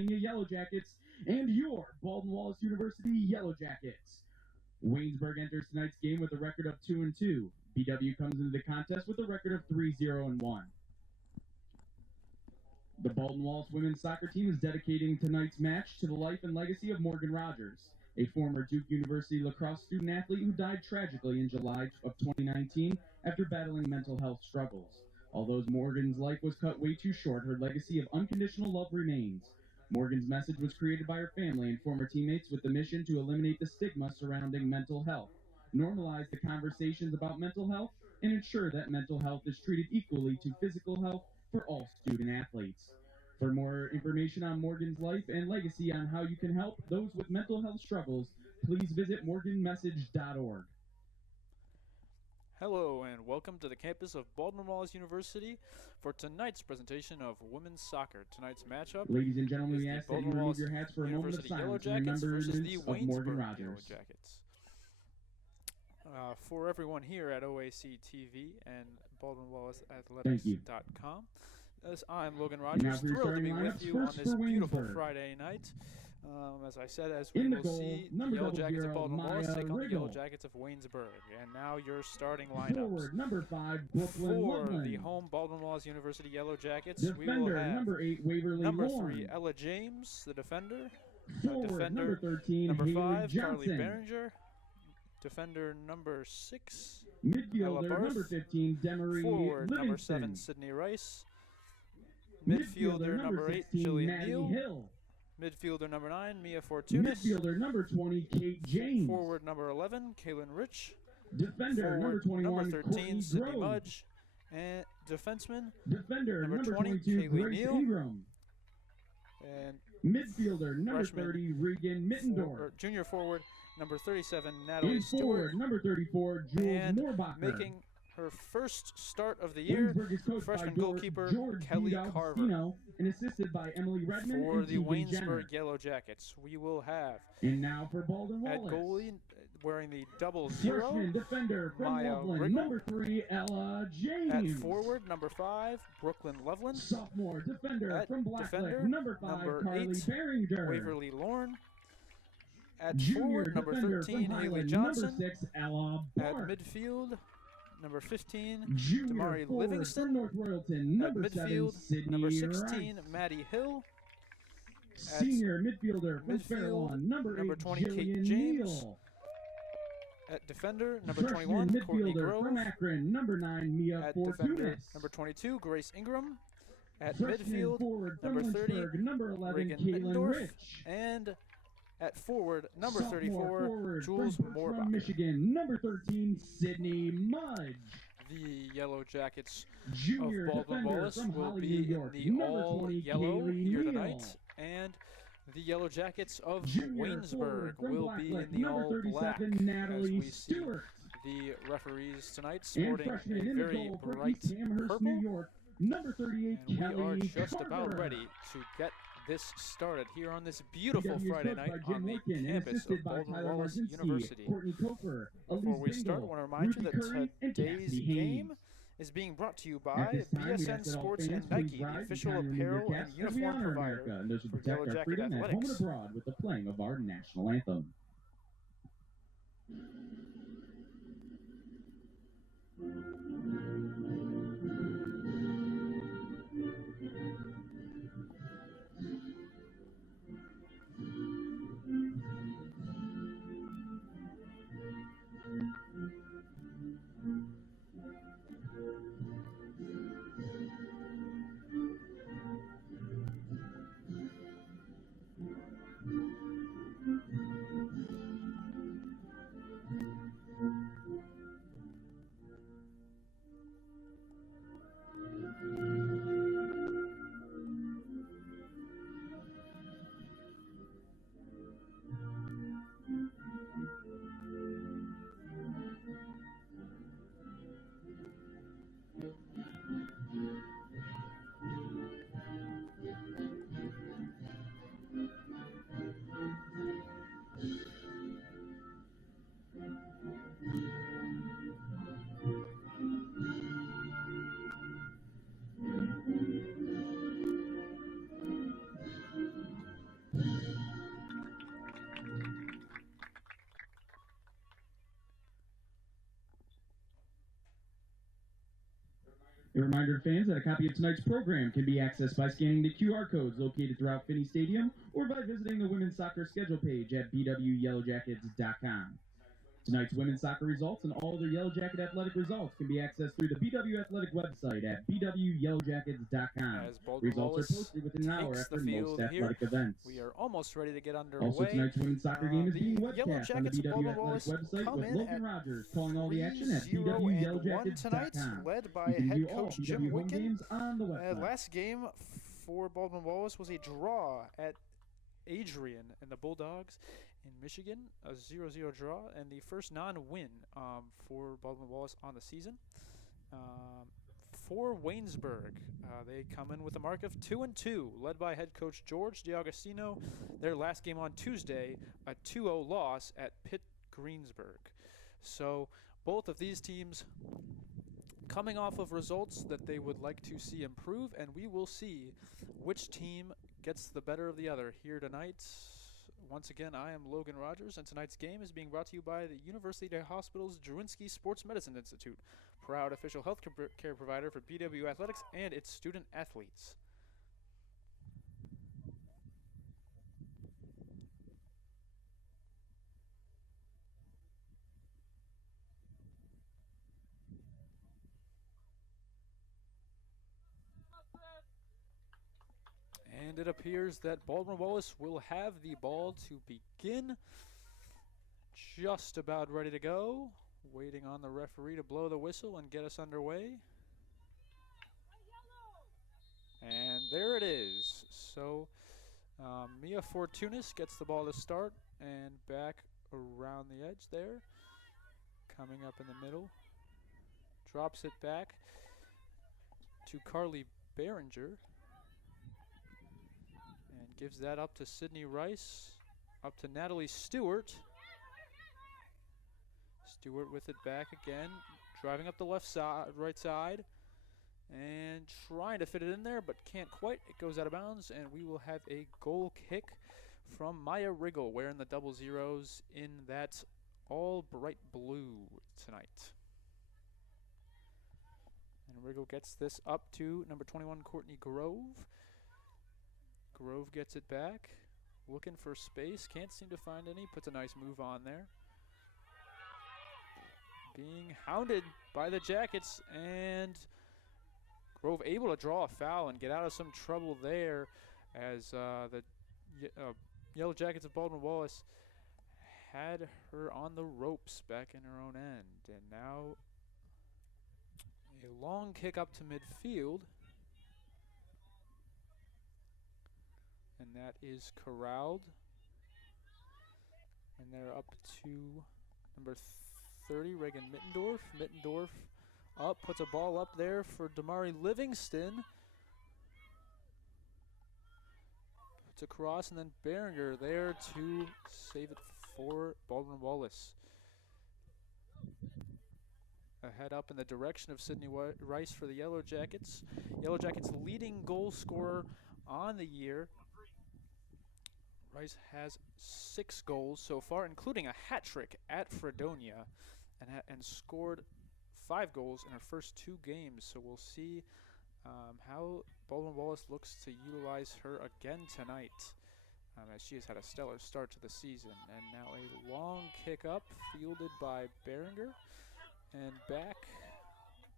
Yellow Jackets and your Baldwin Wallace University Yellow Jackets. Waynesburg enters tonight's game with a record of 2-2. BW comes into the contest with a record of 3-0-1. The Baldwin Wallace women's soccer team is dedicating tonight's match to the life and legacy of Morgan Rogers, a former Duke University lacrosse student athlete who died tragically in July of 2019 after battling mental health struggles. Although Morgan's life was cut way too short, her legacy of unconditional love remains. Morgan's message was created by her family and former teammates with the mission to eliminate the stigma surrounding mental health, normalize the conversations about mental health, and ensure that mental health is treated equally to physical health for all student athletes. For more information on Morgan's life and legacy on how you can help those with mental health struggles, please visit morganmessage.org. Hello and welcome to the campus of Baldwin Wallace University for tonight's presentation of women's soccer. Tonight's matchup, ladies and gentlemen, we is ask the that you Baldwin remove Wallace your hats for a moment of University Yellow silence in Jackets versus remembrance the of Morgan Waynesburg Rogers. Yellow Jackets. For everyone here at OAC TV and BaldwinWallaceAthletics.com, I'm Logan Rogers, thrilled to be with you on this beautiful Friday night. As I said, as we will see the Yellow Jackets of Baldwin Wallace take on the Yellow Jackets of Waynesburg. And now your starting lineups. Forward, number 5, Brooklyn For Loveland. the home Baldwin Wallace University Yellow Jackets, Defender, we will have number 8, Waverly number Lorne. 3, Ella James, the defender. Forward, Defender number 13, number Haley 5, Johnson. Carly Behringer. Defender number 6, Midfielder, Ella number Barth. 15, Demery Forward Livingston. number 7, Sydney Rice. Midfielder number 8, 16, Jillian Maddie Neal. Hill. Midfielder number 9, Mia Fortunis. Midfielder number 20, Kate James. Forward number 11, Kaylin Rich. Defender number Forward 21, number 13, Courtney Sydney Grove. Mudge. And defenseman, Defender number number 22, 22, Grace Grace Neal. Ingram. and Midfielder number Freshman. 30, Regan Mittendorf. junior forward, number 37, Natalie And Stewart. forward number 34, Jules And Moorbacher. making her first start of the year, Waynesburg is coached by freshman goalkeeper George Kelly Finnie Carver. Stadium and assisted by Emily Redmond For and the Tegan Jenner. Waynesburg Yellow Jackets, we will have And now for Baldwin at Wallace. goalie, wearing the double Freshman zero, defender from Maya Loveland, Riggle. number 3, Ella James. at forward, number 5, Brooklyn Loveland. Sophomore defender At from Blacklick, defender, number 5, number Carly 8, Behringer. Waverly Lorne. At Junior forward, number defender 13, from Haley Highland, Johnson. number 6, Ella At Barth. midfield, number 15, Junior Damari forward Livingston. from North Royalton, At number 7, midfield, Sydney number 16, Rice. Maddie Hill. Senior midfielder from midfield, Fairlawn, number 8, 20, Kate Jillian James. Neal. At defender, number Freshman 21, Courtney midfielder Grove. from Akron, number 9, Mia At defender, Fortunis. number 22, Grace Ingram. At Freshman midfield, forward from number 30, Lynchburg, number 11, Reagan Kaylin Mittendorf. Rich. And at forward, number Sophomore 34, forward Jules from Bertram, Moorbacher. Michigan, number 13, Sydney Mudge. The Yellow Jackets Junior of Baldwin defender Wallace from will Holly, be New in York, the number all 20, yellow Kaylee here Neal. tonight. And the Yellow Jackets of Junior Waynesburg forward from will be Blacklick, in the number all 37, black, Natalie as we see Stewart. the referees tonight And sporting freshman a in the very goal for bright East Amherst, purple. New York, number 38, And we Kelly are just Carver. about ready to get this started here on this beautiful PW is Friday coached night by on Jim the Lincoln and campus assisted of by Baldwin Tyler Wallace Marzinski, University. Courtney Cofer, Before Elise we start, I Bingle, want to remind you Ruby that Curry, and today's Cassidy game Haynes. is being brought to you by At this time, we BSN ask that all Sports fans and please Nike, the rise and official kindly remove your apparel and caps as we uniform honor provider America and those who for protect Yellow our Jacket freedom at home and Athletics. abroad with the playing of our national anthem. A reminder to fans that a copy of tonight's program can be accessed by scanning the QR codes located throughout Finnie Stadium or by visiting the women's soccer schedule page at bwyellowjackets.com. Tonight's women's soccer results and all other Yellow Jacket athletic results can be accessed through the BW Athletic website at bwyellowjackets.com. Results are posted within an hour after most athletic events. We are almost ready to get underway. Also, tonight's women's soccer game is being webcast on the BW Athletic website with Logan Rogers calling all the action at bwyellowjackets.com. Led by head coach Jim Wicken. Last game for Baldwin Wallace was a draw at Adrian and the Bulldogs in Michigan, a 0-0 draw, and the first non-win for Baldwin Wallace on the season. For Waynesburg, they come in with a mark of 2-2, led by head coach George D'Agostino. Their last game on Tuesday, a 2-0 loss at Pitt Greensburg. So both of these teams coming off of results that they would like to see improve, and we will see which team gets the better of the other here tonight. Once again, I am Logan Rogers, and tonight's game is being brought to you by the University Hospital's Drewinski Sports Medicine Institute, proud official health care provider for BW Athletics and its student athletes. And it appears that Baldwin Wallace will have the ball to begin. Just about ready to go. Waiting on the referee to blow the whistle and get us underway. And there it is. So Mia Fortunis gets the ball to start and back around the edge there. Coming up in the middle. Drops it back to Carly Behringer. Gives that up to Sydney Rice, up to Natalie Stewart. Stewart with it back again, driving up the left side, right side, and trying to fit it in there, but can't quite. It goes out of bounds, and we will have a goal kick from Maya Riggle, wearing the double zeros in that all bright blue tonight. And Riggle gets this up to number 21, Courtney Grove. Grove gets it back, looking for space, can't seem to find any, puts a nice move on there. Being hounded by the Jackets, and Grove able to draw a foul and get out of some trouble there as the Yellow Jackets of Baldwin Wallace had her on the ropes back in her own end. And now a long kick up to midfield. And that is corralled. And they're up to number 30, Reagan Mittendorf. Mittendorf up, puts a ball up there for Damari Livingston. Puts a cross, and then Behringer there to save it for Baldwin Wallace. A head up in the direction of Sydney Rice for the Yellow Jackets. Yellow Jackets leading goal scorer on the year. Rice has 6 goals so far, including a hat trick at Fredonia, and scored 5 goals in her first 2 games. So we'll see how Baldwin Wallace looks to utilize her again tonight, as she has had a stellar start to the season. And now a long kick up, fielded by Behringer, and back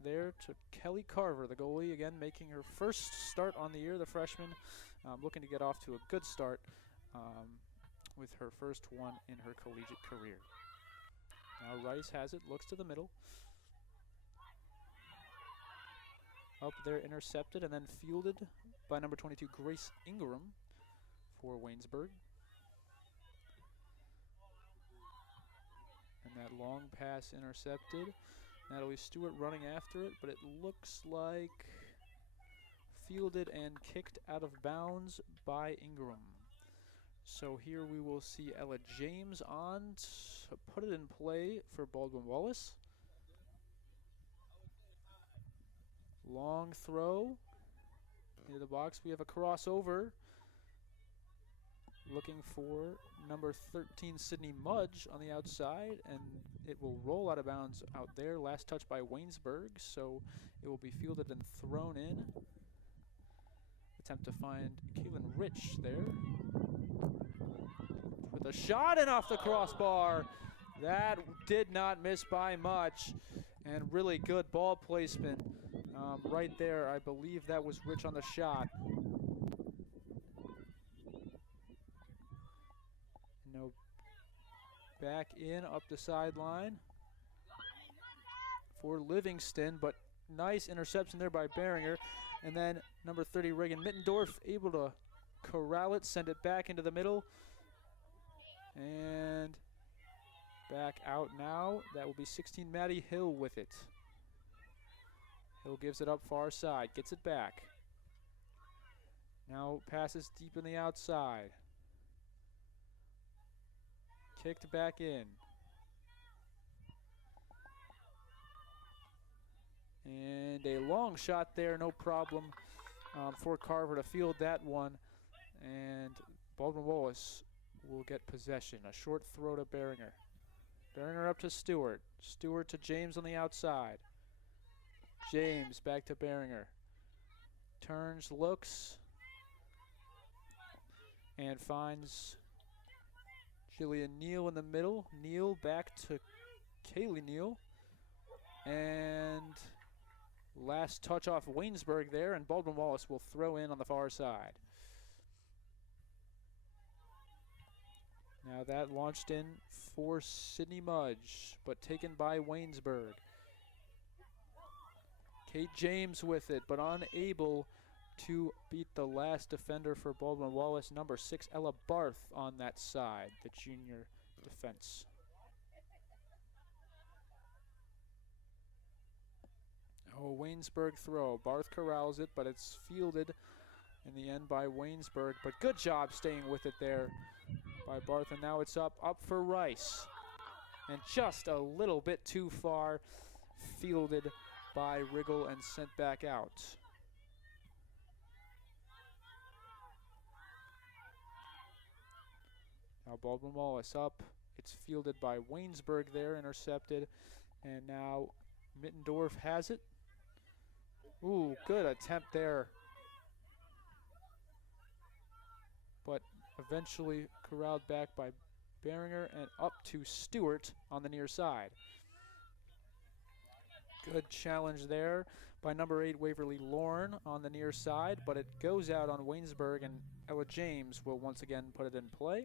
there to Kelly Carver, the goalie, again making her first start on the year, the freshman, looking to get off to a good start. With her first one in her collegiate career. Now Rice has it, looks to the middle. Up there, intercepted, and then fielded by number 22, Grace Ingram for Waynesburg. And that long pass intercepted. Natalie Stewart running after it, but it looks like fielded and kicked out of bounds by Ingram. So here we will see Ella James on to put it in play for Baldwin Wallace. Long throw into the box. We have a crossover. looking for number 13, Sydney Mudge on the outside, and it will roll out of bounds out there. Last touch by Waynesburg, so it will be fielded and thrown in. Attempt to find Keelan Rich there. With a shot and off the crossbar. That did not miss by much, and really good ball placement right there. I believe that was Rich on the shot. No, back in up the sideline for Livingston, but nice interception there by Beringer. And then number 30, Reagan Mittendorf, able to corral it, send it back into the middle. And back out now. That will be 16, Maddie Hill with it. Hill gives it up far side, gets it back. Now passes deep in the outside. Kicked back in. And a long shot there, no problem for Carver to field that one. And Baldwin Wallace will get possession. A short throw to Beringer. Beringer up to Stewart. Stewart to James on the outside. James back to Beringer. Turns, looks, and finds Jillian Neal in the middle. Neal back to Kaylee Neal. And last touch off Waynesburg there, and Baldwin Wallace will throw in on the far side. Now that launched in for Sydney Mudge, but taken by Waynesburg. Kate James with it, but unable to beat the last defender for Baldwin Wallace, number 6, Ella Barth on that side, the junior defense. Oh, Waynesburg throw. Barth corrals it, but it's fielded in the end by Waynesburg. But good job staying with it there by Barth, and now it's up for Rice. And just a little bit too far, fielded by Riggle and sent back out. Now Baldwin Wallace up. It's fielded by Waynesburg there, intercepted. And now Mittendorf has it. Ooh, good attempt there. But eventually corralled back by Beringer and up to Stewart on the near side. Good challenge there by number 8, Waverly Lorne on the near side, but it goes out on Waynesburg, and Ella James will once again put it in play.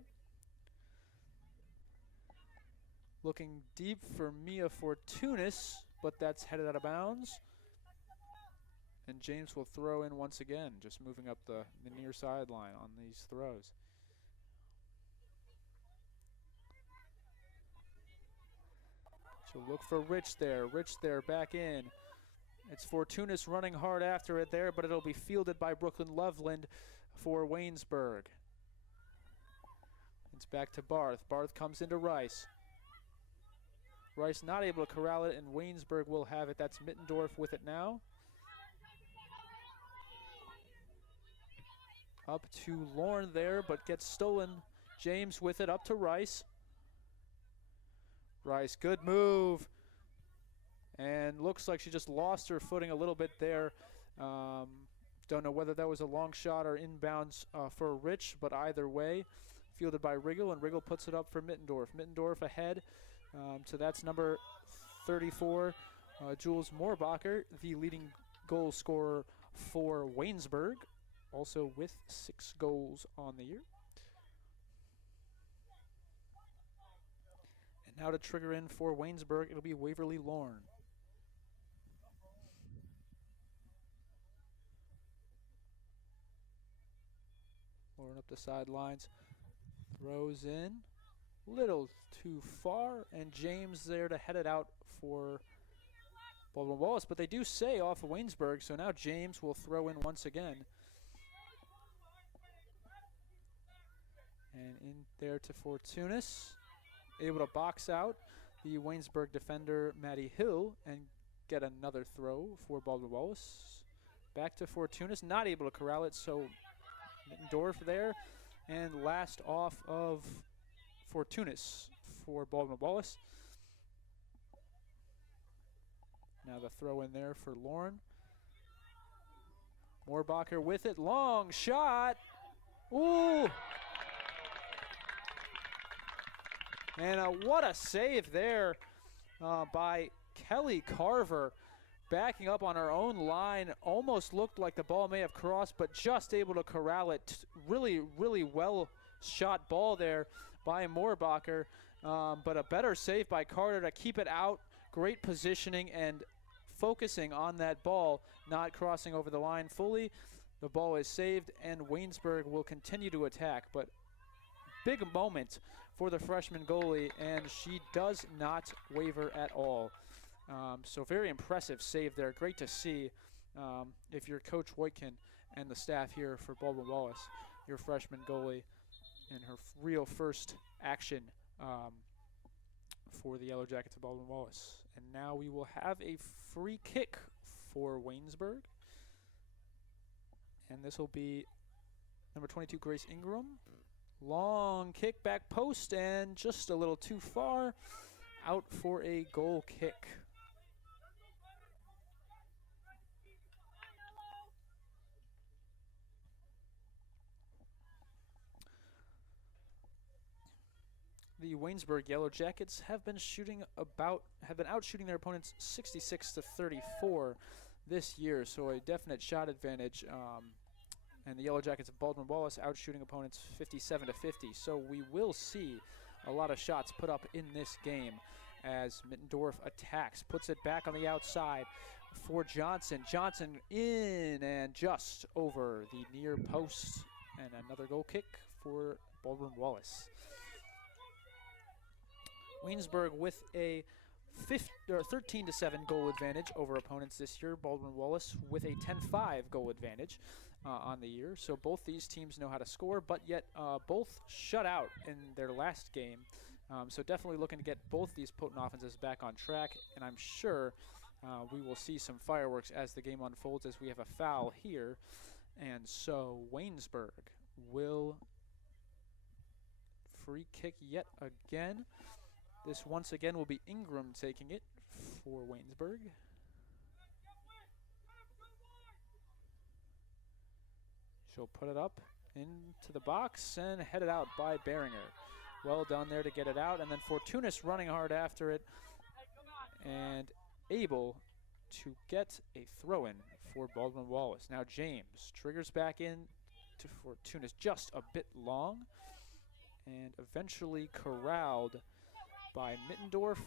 Looking deep for Mia Fortunis, but that's headed out of bounds. And James will throw in once again, just moving up the near sideline on these throws. So look for Rich there back in. It's Fortunis running hard after it there, but it'll be fielded by Brooklyn Loveland for Waynesburg. It's back to Barth. Barth comes into Rice. Rice not able to corral it, and Waynesburg will have it. That's Mittendorf with it now. Up to Lorne there, but gets stolen. James with it up to Rice. Rice, good move. And looks like she just lost her footing a little bit there. Don't know whether that was a long shot or inbounds for Rich, but either way, fielded by Riggle, and Riggle puts it up for Mittendorf. Mittendorf ahead. So that's number 34, Jules Moorbacher, the leading goal scorer for Waynesburg, also with 6 goals on the year. And now to trigger in for Waynesburg, it'll be Waverly Lorne. Lorne up the sidelines, throws in. Little too far, and James there to head it out for Baldwin Wallace, but they do say off of Waynesburg, so now James will throw in once again. And in there to Fortunis, able to box out the Waynesburg defender Maddie Hill and get another throw for Baldwin Wallace. Back to Fortunis, not able to corral it, so Mittendorf there. And last off of Fortunis for Baldwin Wallace. Now the throw in there for Lauren. Moorbacher with it, long shot. Ooh! And what a save there by Kelly Carver. Backing up on her own line, almost looked like the ball may have crossed, but just able to corral it. Really, really well shot ball there by Moorbacher, but a better save by Carter to keep it out. Great positioning and focusing on that ball, not crossing over the line fully. The ball is saved, and Waynesburg will continue to attack, but big moment for the freshman goalie, and she does not waver at all. So very impressive save there. Great to see if you're Coach Woykin and the staff here for Baldwin Wallace, your freshman goalie in her real first action for the Yellow Jackets of Baldwin Wallace. And now we will have a free kick for Waynesburg. And this will be number 22, Grace Ingram. Long kick, back post, and just a little too far. Out for a goal kick. The Waynesburg Yellow Jackets have been out shooting their opponents 66-34 this year, so a definite shot advantage. And the Yellow Jackets of Baldwin Wallace out shooting opponents 57-50. So we will see a lot of shots put up in this game as Mittendorf attacks, puts it back on the outside for Johnson. Johnson in and just over the near post, and another goal kick for Baldwin Wallace. Waynesburg with a 13-7 goal advantage over opponents this year. Baldwin Wallace with a 10-5 goal advantage on the year. So both these teams know how to score, but yet both shut out in their last game. So definitely looking to get both these potent offenses back on track, and I'm sure we will see some fireworks as the game unfolds, as we have a foul here. And so Waynesburg will free kick yet again. This once again will be Ingram taking it for Waynesburg. She'll put it up into the box and head it out by Beringer. Well done there to get it out, and then Fortunis running hard after it and able to get a throw-in for Baldwin Wallace. Now James triggers back in to Fortunis, just a bit long, and eventually corralled by Mittendorf,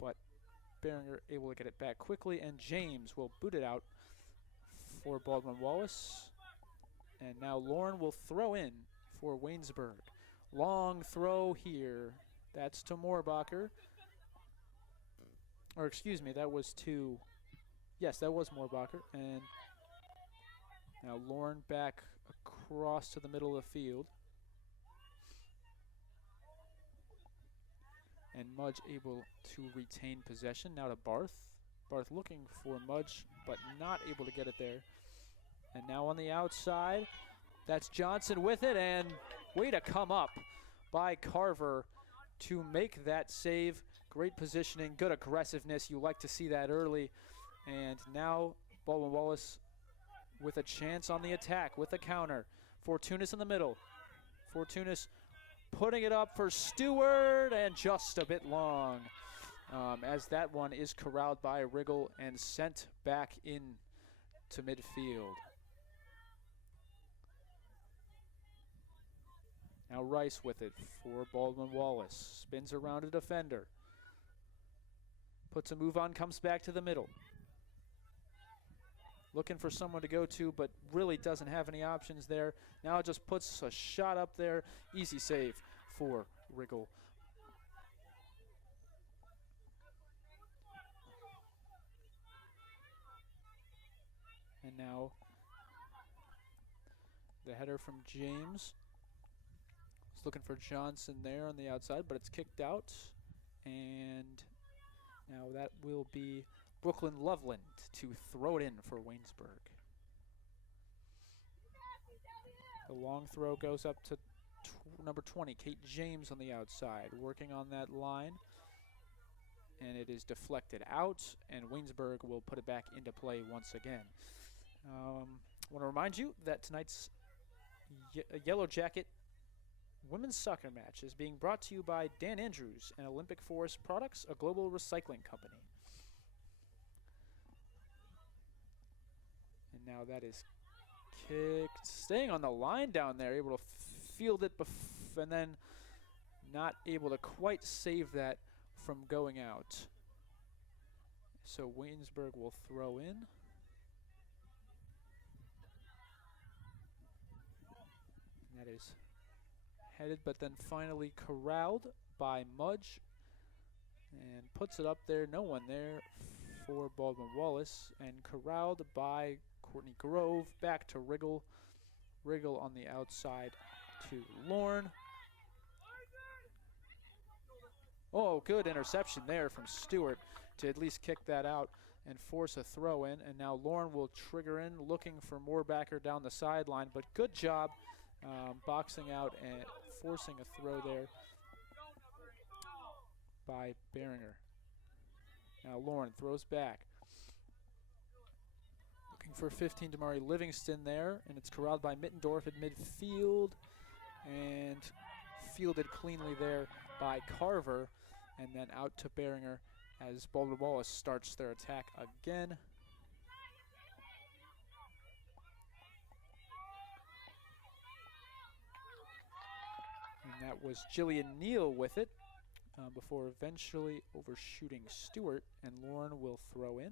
but Beringer able to get it back quickly, and James will boot it out for Baldwin Wallace. And now Lauren will throw in for Waynesburg. Long throw here. That's to Moorbacher. Or excuse me, that was to, yes, that was Moorbacher. And now Lauren back across to the middle of the field. And Mudge able to retain possession. Now to Barth. Barth looking for Mudge, but not able to get it there. And now on the outside, that's Johnson with it, and way to come up by Carver to make that save. Great positioning, good aggressiveness. You like to see that early. And now Baldwin Wallace with a chance on the attack with a counter. Fortunis in the middle. Fortunis putting it up for Stewart, and just a bit long as that one is corralled by Riggle and sent back in to midfield. Now Rice with it for Baldwin Wallace. Spins around a defender. Puts a move on, comes back to the middle. Looking for someone to go to, but really doesn't have any options there. Now just puts a shot up there. Easy save for Riggle. And now the header from James. He's looking for Johnson there on the outside, but it's kicked out. And now that will be Brooklyn Loveland to throw it in for Waynesburg. The long throw goes up to number 20, Kate James on the outside, working on that line. And it is deflected out, and Waynesburg will put it back into play once again. I want to remind you that tonight's Yellow Jacket women's soccer match is being brought to you by Dan Andrews and Olympic Forest Products, a global recycling company. And now that is kicked, staying on the line down there, able to field it and then not able to quite save that from going out. So Waynesburg will throw in. And that is headed, but then finally corralled by Mudge and puts it up there. No one there for Baldwin Wallace, and corralled by Courtney Grove. Back to Riggle. Riggle on the outside to Lorne. Oh, good interception there from Stewart to at least kick that out and force a throw in. And now Lorne will trigger in, looking for Moorbacker down the sideline. But good job boxing out and forcing a throw there by Behringer. Now Lorne throws back. Looking for 15, Damari Livingston there. And it's corralled by Mittendorf at midfield. And fielded cleanly there by Carver. And then out to Behringer as Baldwin Wallace starts their attack again. And that was Jillian Neal with it before eventually overshooting Stewart, and Lorne will throw in.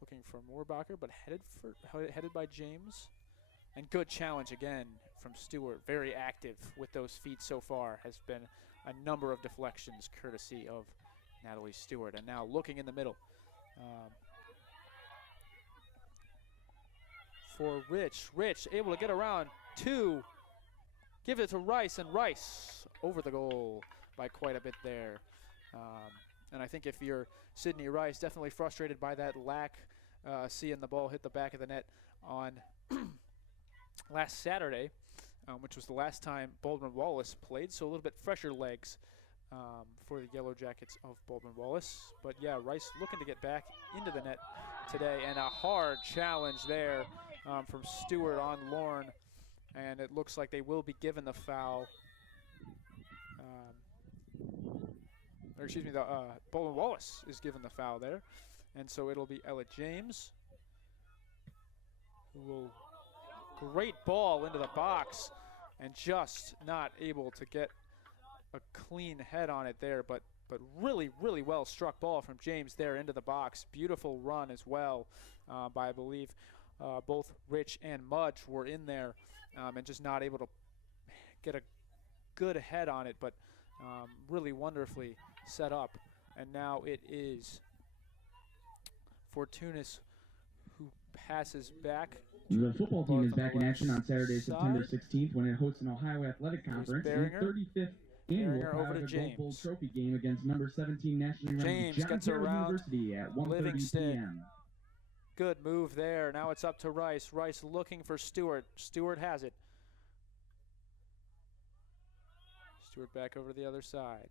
Looking for Moorbacher, but headed by James. And good challenge again from Stewart. Very active with those feet so far. Has been a number of deflections courtesy of Natalie Stewart. And now looking in the middle for Rich. Rich able to get around two. Give it to Rice, and Rice over the goal by quite a bit there. And I think if you're Sydney Rice, definitely frustrated by that lack, seeing the ball hit the back of the net on last Saturday, which was the last time Baldwin Wallace played, so a little bit fresher legs for the Yellow Jackets of Baldwin Wallace. But yeah, Rice looking to get back into the net today, and a hard challenge there from Stewart on Lorne, and it looks like they will be given the foul. Baldwin Wallace is given the foul there, and so it'll be Ella James who will. Great ball into the box, and just not able to get a clean head on it there, but really, really well struck ball from James there into the box. Beautiful run as well by, I believe, both Rich and Mudge were in there, and just not able to get a good head on it, but really wonderfully set up. And now it is Fortunis who passes back. The football team is back in action on Saturday, September 16th, when it hosts an Ohio Athletic Conference and 35th annual Cuyahoga Gold Bowl Trophy game against number 17 nationally ranked John Carroll University at 1:30 p.m. Good move there. Now it's up to Rice. Rice looking for Stewart. Stewart has it. Stewart back over to the other side.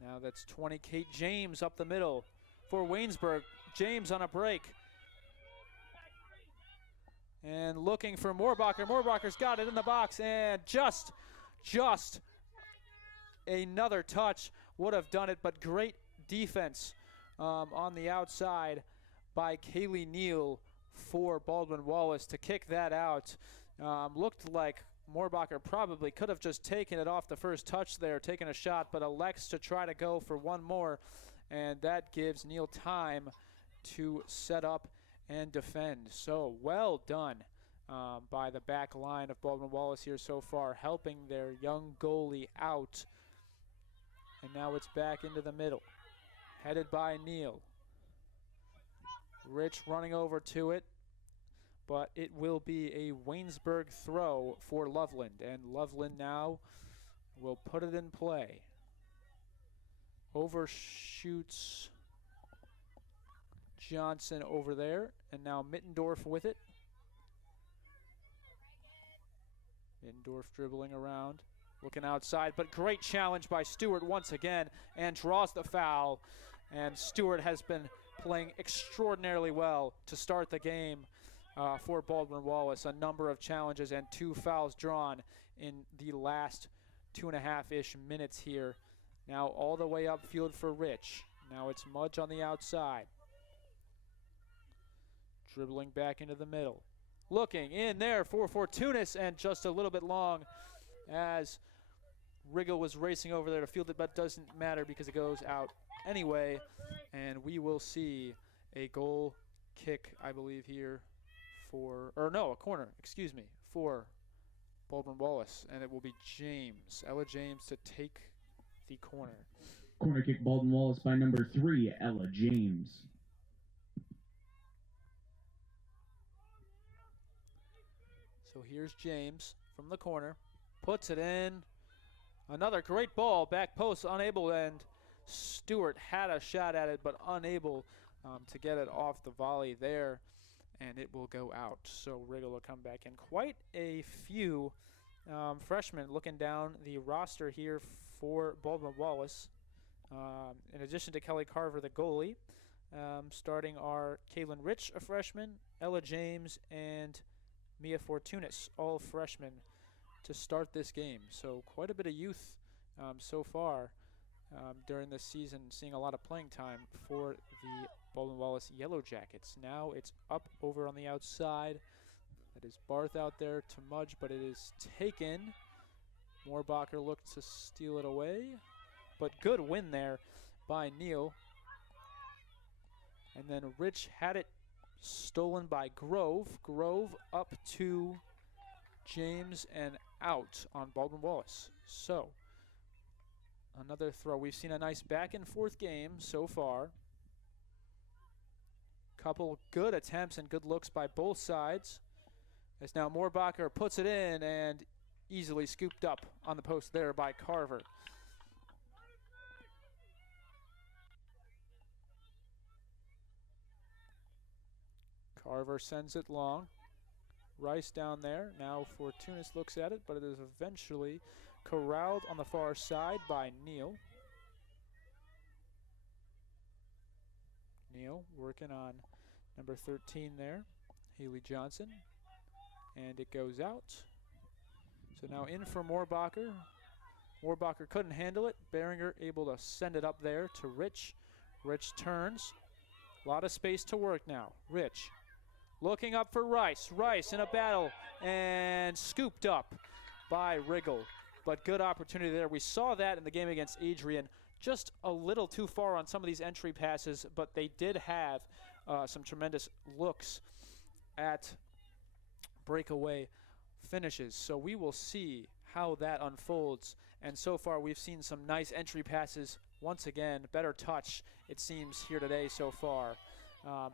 Now that's 20, Kate James up the middle for Waynesburg. James on a break. And looking for Moorbacher. Moorbacher's got it in the box, and just another touch would have done it, but great defense on the outside by Kaylee Neal for Baldwin Wallace to kick that out. Looked like Moorbacher probably could have just taken it off the first touch there, taken a shot, but elects to try to go for one more, and that gives Neal time to set up and defend. So well done by the back line of Baldwin Wallace here so far, helping their young goalie out. And now it's back into the middle, headed by Neal. Rich running over to it, but it will be a Waynesburg throw for Loveland, and Loveland now will put it in play. Overshoots Johnson over there, and now Mittendorf with it. Mittendorf dribbling around, looking outside, but great challenge by Stewart once again, and draws the foul. And Stewart has been playing extraordinarily well to start the game for Baldwin Wallace. A number of challenges and 2 fouls drawn in the last 2.5-ish minutes here. Now all the way upfield for Rich. Now it's Mudge on the outside. Dribbling back into the middle. Looking in there for Fortunis, and just a little bit long as Riggle was racing over there to field it, but doesn't matter because it goes out anyway. And we will see a goal kick, I believe, here for, or no, a corner, excuse me, for Baldwin Wallace. And it will be James, Ella James, to take the corner. Corner kick, Baldwin Wallace by number 3, Ella James. So here's James from the corner, puts it in. Another great ball, back post, unable, and Stewart had a shot at it, but unable to get it off the volley there, and it will go out. So Riggle will come back in. Quite a few freshmen looking down the roster here for Baldwin Wallace. In addition to Kelly Carver, the goalie, starting are Kaylin Rich, a freshman, Ella James, and Mia Fortunis, all freshmen, to start this game. So quite a bit of youth so far during this season, seeing a lot of playing time for the Baldwin Wallace Yellow Jackets. Now it's up over on the outside. That is Barth out there to Mudge, but it is taken. Moorbacher looked to steal it away, but good win there by Neal. And then Rich had it stolen by Grove. Grove up to James and out on Baldwin Wallace. So another throw. We've seen a nice back and forth game so far. Couple good attempts and good looks by both sides. As now Moorbacher puts it in and easily scooped up on the post there by Carver. Carver sends it long. Rice down there. Now Fortunis looks at it, but it is eventually corralled on the far side by Neal. Neal working on number 13 there, Haley Johnson. And it goes out. So now in for Moorbacher. Moorbacher couldn't handle it. Behringer able to send it up there to Rich. Rich turns. A lot of space to work now. Rich looking up for Rice. Rice in a battle and scooped up by Riggle. But good opportunity there. We saw that in the game against Adrian. Just a little too far on some of these entry passes, but they did have some tremendous looks at breakaway finishes. So we will see how that unfolds. And so far we've seen some nice entry passes. Once again, better touch, it seems, here today so far.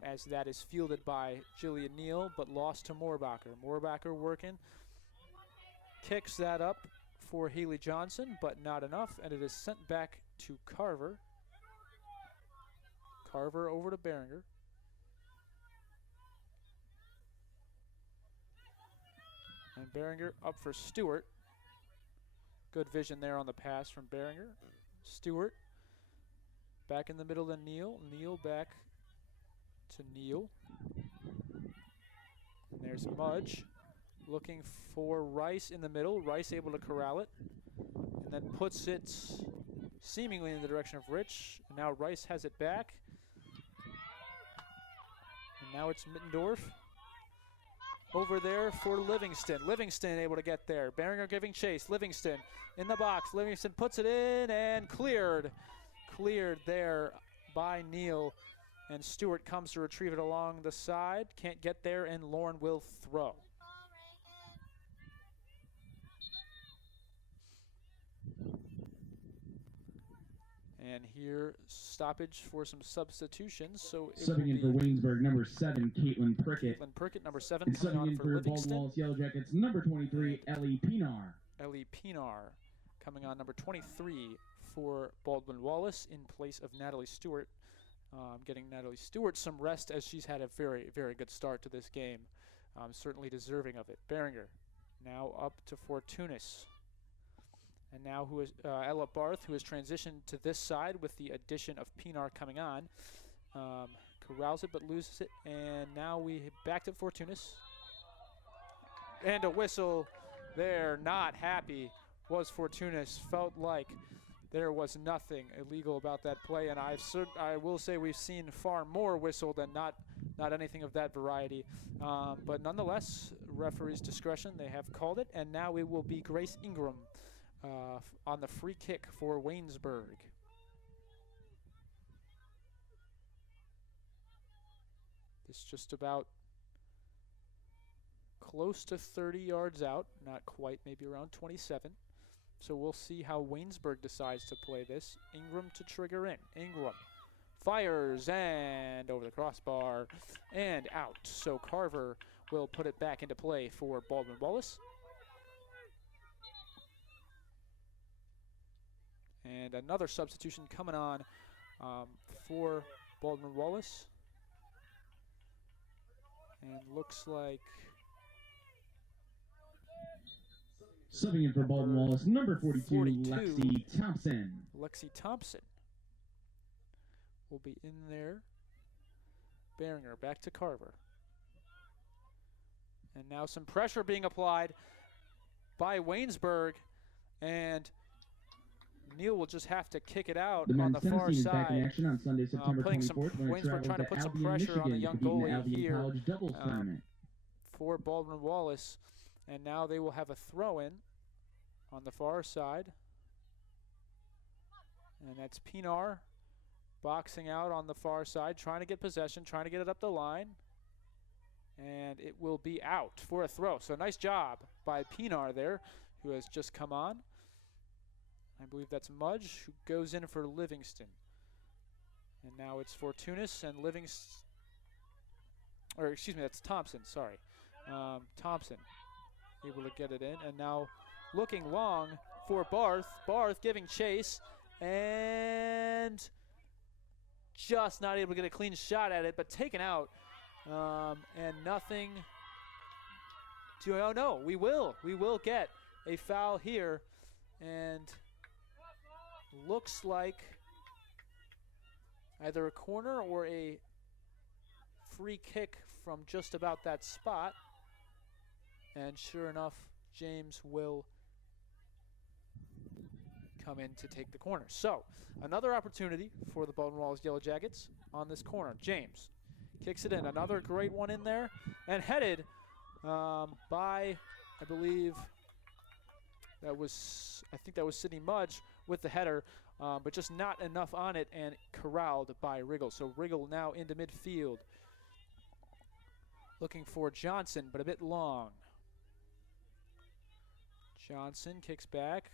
As that is fielded by Jillian Neal, but lost to Moorbacher. Moorbacher working, kicks that up for Haley Johnson, but not enough, and it is sent back to Carver. Carver over to Behringer. And Behringer up for Stewart. Good vision there on the pass from Behringer. Stewart back in the middle to Neal. Neal back to Neal. And there's Mudge looking for Rice in the middle. Rice able to corral it. And then puts it seemingly in the direction of Rich. And now Rice has it back. And now it's Mittendorf over there for Livingston. Livingston able to get there. Behringer giving chase. Livingston in the box. Livingston puts it in and cleared. Cleared there by Neal. And Stewart comes to retrieve it along the side. Can't get there, and Lauren will throw. And here, stoppage for some substitutions. So it subbing in for Waynesburg, number 7, Caitlin Prickett. Caitlin Prickett, number 7, and subbing in for Baldwin Wallace Yellow Jackets, number 23, Ellie Pinar. Ellie Pinar coming on, number 23 for Baldwin Wallace in place of Natalie Stewart. getting Natalie Stewart some rest as she's had a very, very good start to this game. Certainly deserving of it. Behringer now up to Fortunis. And now Ella Barth, who has transitioned to this side with the addition of Pinar coming on. Corrals it but loses it. And now we back to Fortunis. And a whistle there. Not happy was Fortunis. Felt like there was nothing illegal about that play. And I will say we've seen far more whistle than not anything of that variety. But nonetheless, referee's discretion. They have called it. And now it will be Grace Ingram on the free kick for Waynesburg. It's just about close to 30 yards out, not quite, maybe around 27. So we'll see how Waynesburg decides to play this. Ingram to trigger in. Ingram fires and over the crossbar and out. So Carver will put it back into play for Baldwin Wallace. And another substitution coming on for Baldwin Wallace. And looks like... Subbing in for Baldwin Wallace, number 42, Lexi Thompson. Lexi Thompson will be in there. Behringer back to Carver. And now some pressure being applied by Waynesburg. And Neal will just have to kick it out on the far side. On Sunday, September putting 24th, Waynesburg trying to put some pressure on the young goalie here for Baldwin Wallace. And now they will have a throw-in on the far side. And that's Pinar boxing out on the far side, trying to get possession, trying to get it up the line. And it will be out for a throw. So nice job by Pinar there, who has just come on. I believe that's Mudge, who goes in for Livingston. And now it's Fortunis and Livingston. Or excuse me, that's Thompson, sorry. Thompson able to get it in. And now looking long for Barth. Barth giving chase. And just not able to get a clean shot at it, but taken out. And nothing to, oh no, we will get a foul here. And looks like either a corner or a free kick from just about that spot. And sure enough, James will come in to take the corner. So another opportunity for the Baldwin Wallace Yellow Jackets on this corner. James kicks it in. Another great one in there. And headed by, I believe, I think that was Sidney Mudge with the header, but just not enough on it and corralled by Riggle. So Riggle now into midfield. Looking for Johnson, but a bit long. Johnson kicks back.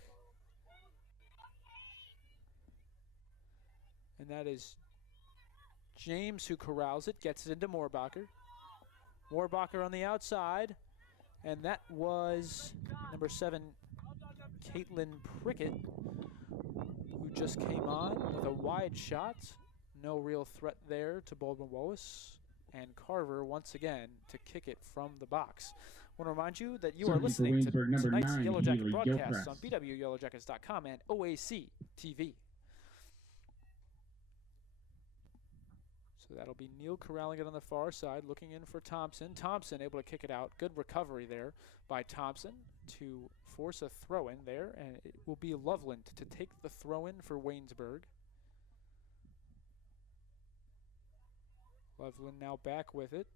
And that is James who corrals it, gets it into Moorbacher. Moorbacher on the outside. And that was number 7, Caitlin Prickett, who just came on with a wide shot. No real threat there to Baldwin Wallace. And Carver once again to kick it from the box. I want to remind you that you are listening to tonight's Yellow Jacket broadcast on bwyellowjackets.com and OAC TV. So that'll be Neal corralling it on the far side, looking in for Thompson. Thompson able to kick it out. Good recovery there by Thompson to force a throw-in there, and it will be Loveland to take the throw-in for Waynesburg. Loveland now back with it.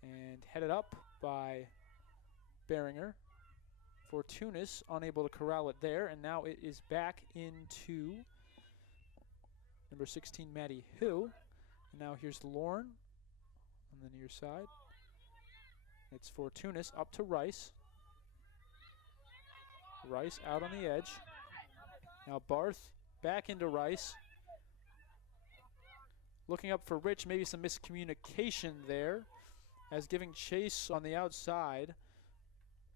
And headed up by Behringer. Fortunis unable to corral it there, and now it is back into number 16, Maddie Hill. And now here's Lorne on the near side. It's Fortunis up to Rice. Rice out on the edge. Now Barth back into Rice. Looking up for Rich, maybe some miscommunication there, as giving chase on the outside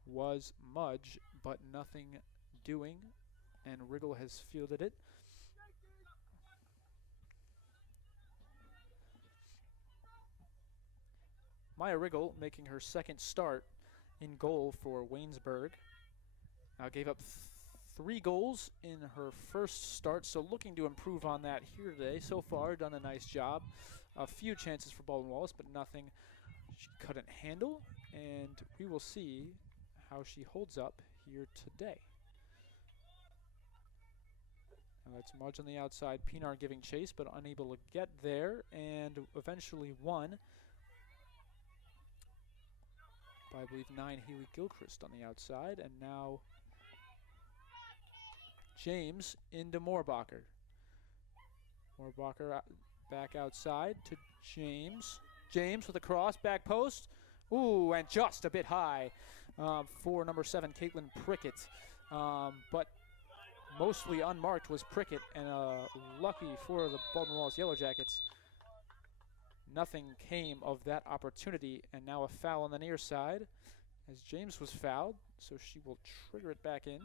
was Mudge, but nothing doing, and Riggle has fielded it. Maya Riggle making her second start in goal for Waynesburg. Now gave up 3 goals in her first start, so looking to improve on that here today. So far, done a nice job. A few chances for Baldwin Wallace, but nothing she couldn't handle. And we will see how she holds up here today. Now that's Mudge on the outside. Pinar giving chase, but unable to get there, and eventually won by, I believe, 9 Haley Gilchrist on the outside. And now James into Moorbacher. Moorbacher back outside to James. James with a cross, back post. Ooh, and just a bit high for number 7, Caitlin Prickett. But mostly unmarked was Prickett, and lucky for the Baldwin Wallace Yellow Jackets, nothing came of that opportunity. And now a foul on the near side as James was fouled, so she will trigger it back in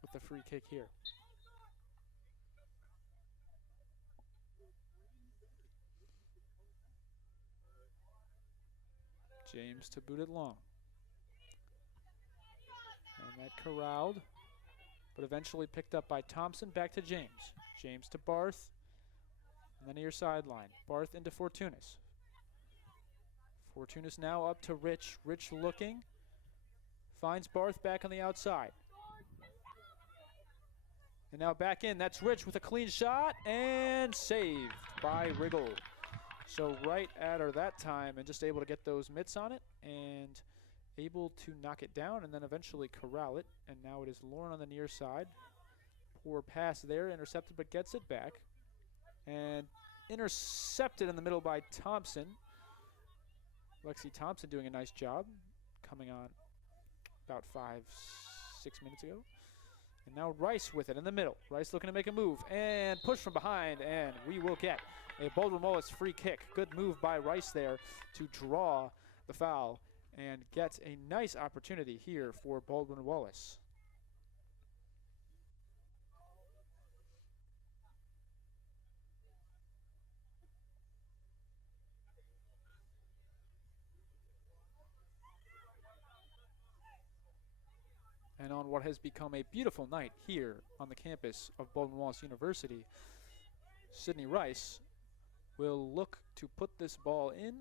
with the free kick here. James to boot it long. And that corralled, but eventually picked up by Thompson. Back to James. James to Barth. And the near sideline. Barth into Fortunis. Fortunis now up to Rich. Rich looking. Finds Barth back on the outside. And now back in. That's Rich with a clean shot. And saved by Riggle. So right at her that time, and just able to get those mitts on it and able to knock it down and then eventually corral it. And now it is Lauren on the near side. Poor pass there, intercepted but gets it back. And intercepted in the middle by Thompson. Lexi Thompson doing a nice job, coming on about 5-6 minutes ago. And now Rice with it in the middle. Rice looking to make a move and push from behind, and we will get a Baldwin Wallace free kick. Good move by Rice there to draw the foul and get a nice opportunity here for Baldwin Wallace. And on what has become a beautiful night here on the campus of Baldwin Wallace University, Sydney Rice will look to put this ball in.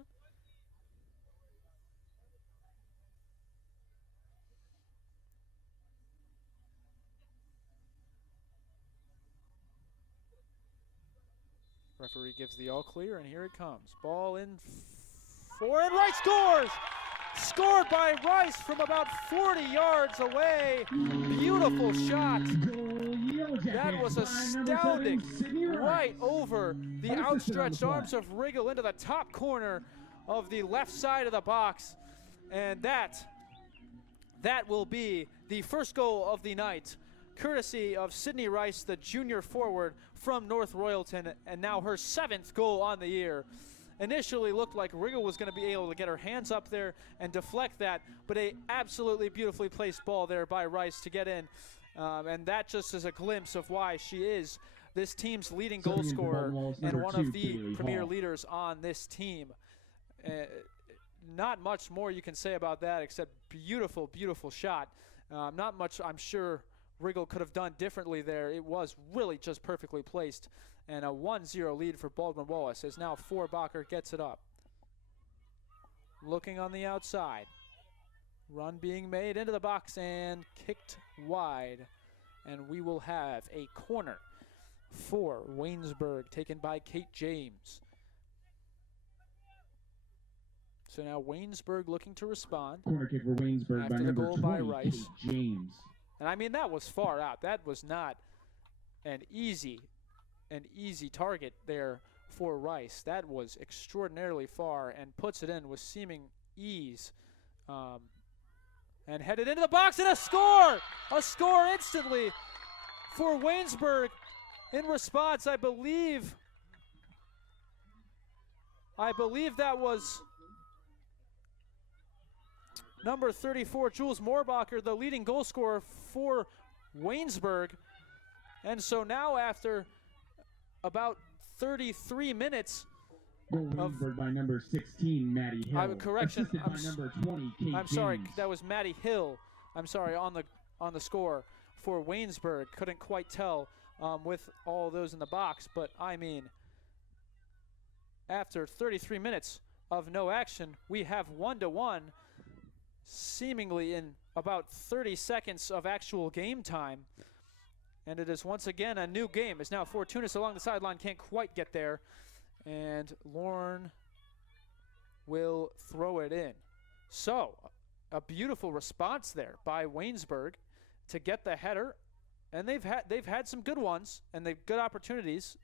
Referee gives the all clear, and here it comes. Ball in for, and Rice scores! Scored by Rice from about 40 yards away. Beautiful shot. That was astounding. Right over the outstretched arms of Riggle into the top corner of the left side of the box. And that will be the first goal of the night, courtesy of Sydney Rice, the junior forward from North Royalton, and now her 7th goal on the year. Initially looked like Riggle was going to be able to get her hands up there and deflect that, but a absolutely beautifully placed ball there by Rice to get in. And that just is a glimpse of why she is this team's leading goal scorer and one of the premier leaders on this team. Not much more you can say about that except beautiful, beautiful shot. Not much I'm sure Riggle could have done differently there. It was really just perfectly placed. And a 1-0 lead for Baldwin Wallace as now Forbacher gets it up. Looking on the outside. Run being made into the box and kicked wide. And we will have a corner for Waynesburg, taken by Kate James. So now Waynesburg looking to respond. Corner kick for Waynesburg after by the number goal 20, by Rice. Kate James. And I mean, that was far out. That was not an easy target there for Rice. That was extraordinarily far and puts it in with seeming ease. And headed into the box, and a score! A score instantly for Waynesburg. In response, I believe that was number 34, Jules Moorbacher, the leading goal scorer for Waynesburg. And so now after about 33 minutes, Waynesburg by number 16, Maddie Hill. Correction. By number 20, Kate I'm sorry, James. that was Maddie Hill. I'm sorry, on the score for Waynesburg. Couldn't quite tell with all those in the box, but I mean, after 33 minutes of no action, we have 1-1, seemingly in about 30 seconds of actual game time. And it is once again a new game. It's now Fortunis along the sideline, can't quite get there. And Lorne will throw it in. So, a beautiful response there by Waynesburg to get the header. And they've had some good ones, and they've good opportunities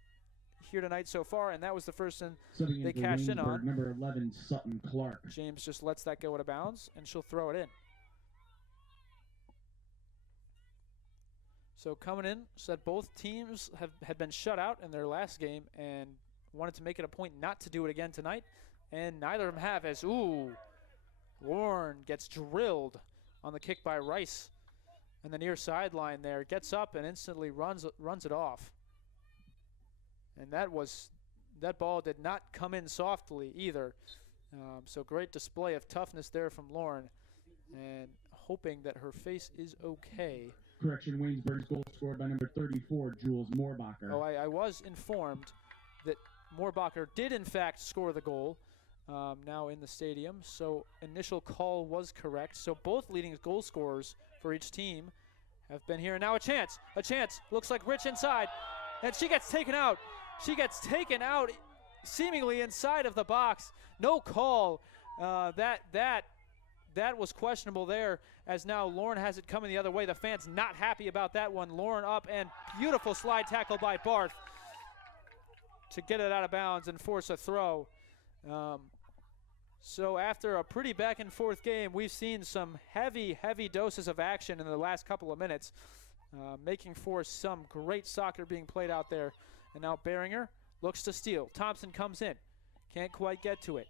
here tonight so far, and that was the first one they cashed in on. Number 11, Sutton Clark. James just lets that go out of bounds, and she'll throw it in. So coming in, said both teams had been shut out in their last game and wanted to make it a point not to do it again tonight, and neither of them have, as, Lorne gets drilled on the kick by Rice on the near sideline there, gets up and instantly runs it off. And that ball did not come in softly either. So great display of toughness there from Lorne, and hoping that her face is okay. Correction, Waynesburg's goal scored by number 34, Jules Moorbacher. Oh, I was informed that Moorbacher did in fact score the goal now in the stadium. So initial call was correct. So both leading goal scorers for each team have been here. And now a chance. Looks like Rich inside. And she gets taken out. She gets taken out seemingly inside of the box. No call. That was questionable there, as now Lorne has it coming the other way. The fans not happy about that one. Lorne up, and beautiful slide tackle by Barth to get it out of bounds and force a throw. So after a pretty back and forth game, we've seen some heavy doses of action in the last couple of minutes, making for some great soccer being played out there. And now Beringer looks to steal. Thompson comes in. Can't quite get to it.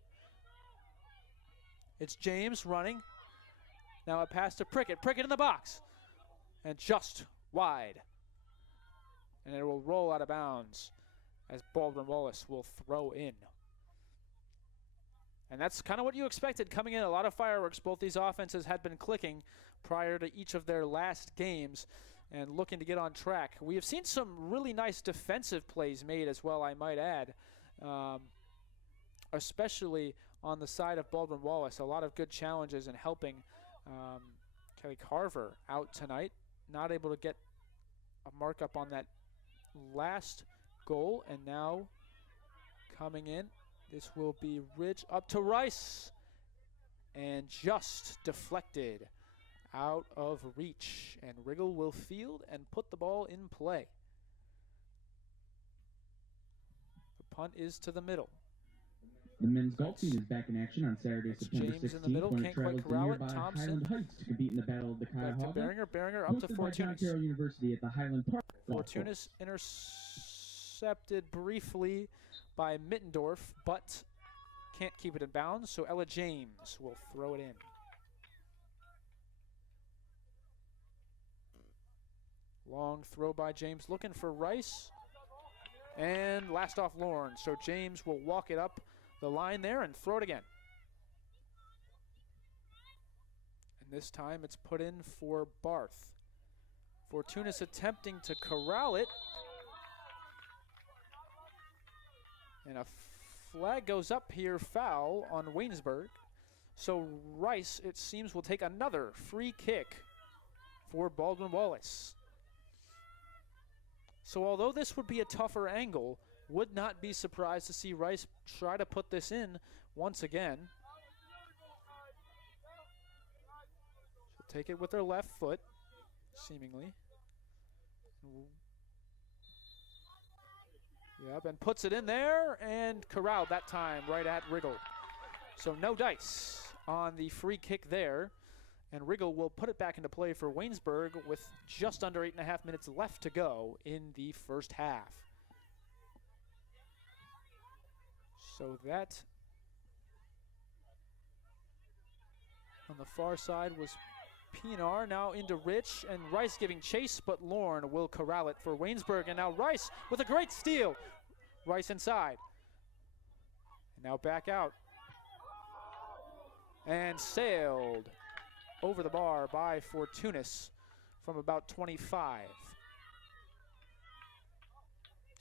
It's James running. Now a pass to Prickett. Prickett in the box. And just wide. And it will roll out of bounds as Baldwin Wallace will throw in. And that's kind of what you expected coming in. A lot of fireworks. Both these offenses had been clicking prior to each of their last games and looking to get on track. We have seen some really nice defensive plays made as well, I might add, especially on the side of Baldwin Wallace. A lot of good challenges and helping Kelly Carver out tonight. Not able to get a markup on that last goal. And now coming in, this will be Ridge up to Rice. And just deflected out of reach. And Riggle will field and put the ball in play. The punt is to the middle. The men's golf team is back in action on Saturday, September 16th. James in the middle, can't quite corral it. Thompson. Highland Heights to compete in the Battle of the Cuyahoga. Beringer up to Fortunis. University at the Highland Park. Fortunis intercepted briefly by Mittendorf, but can't keep it in bounds, so Ella James will throw it in. Long throw by James, looking for Rice. And last off Lorne, so James will walk it up the line there and throw it again. And this time it's put in for Barth. Fortunis attempting to corral it. And a flag goes up here, foul on Waynesburg. So Rice, it seems, will take another free kick for Baldwin Wallace. So although this would be a tougher angle, would not be surprised to see Rice try to put this in once again. She'll take it with her left foot, seemingly. Yep, and puts it in there and corralled that time right at Riggle. So no dice on the free kick there. And Riggle will put it back into play for Waynesburg with just under 8.5 minutes left to go in the first half. So that on the far side was Pinar, now into Rich, and Rice giving chase, but Lorne will corral it for Waynesburg. And now Rice with a great steal. Rice inside. And now back out. And sailed over the bar by Fortunis from about 25.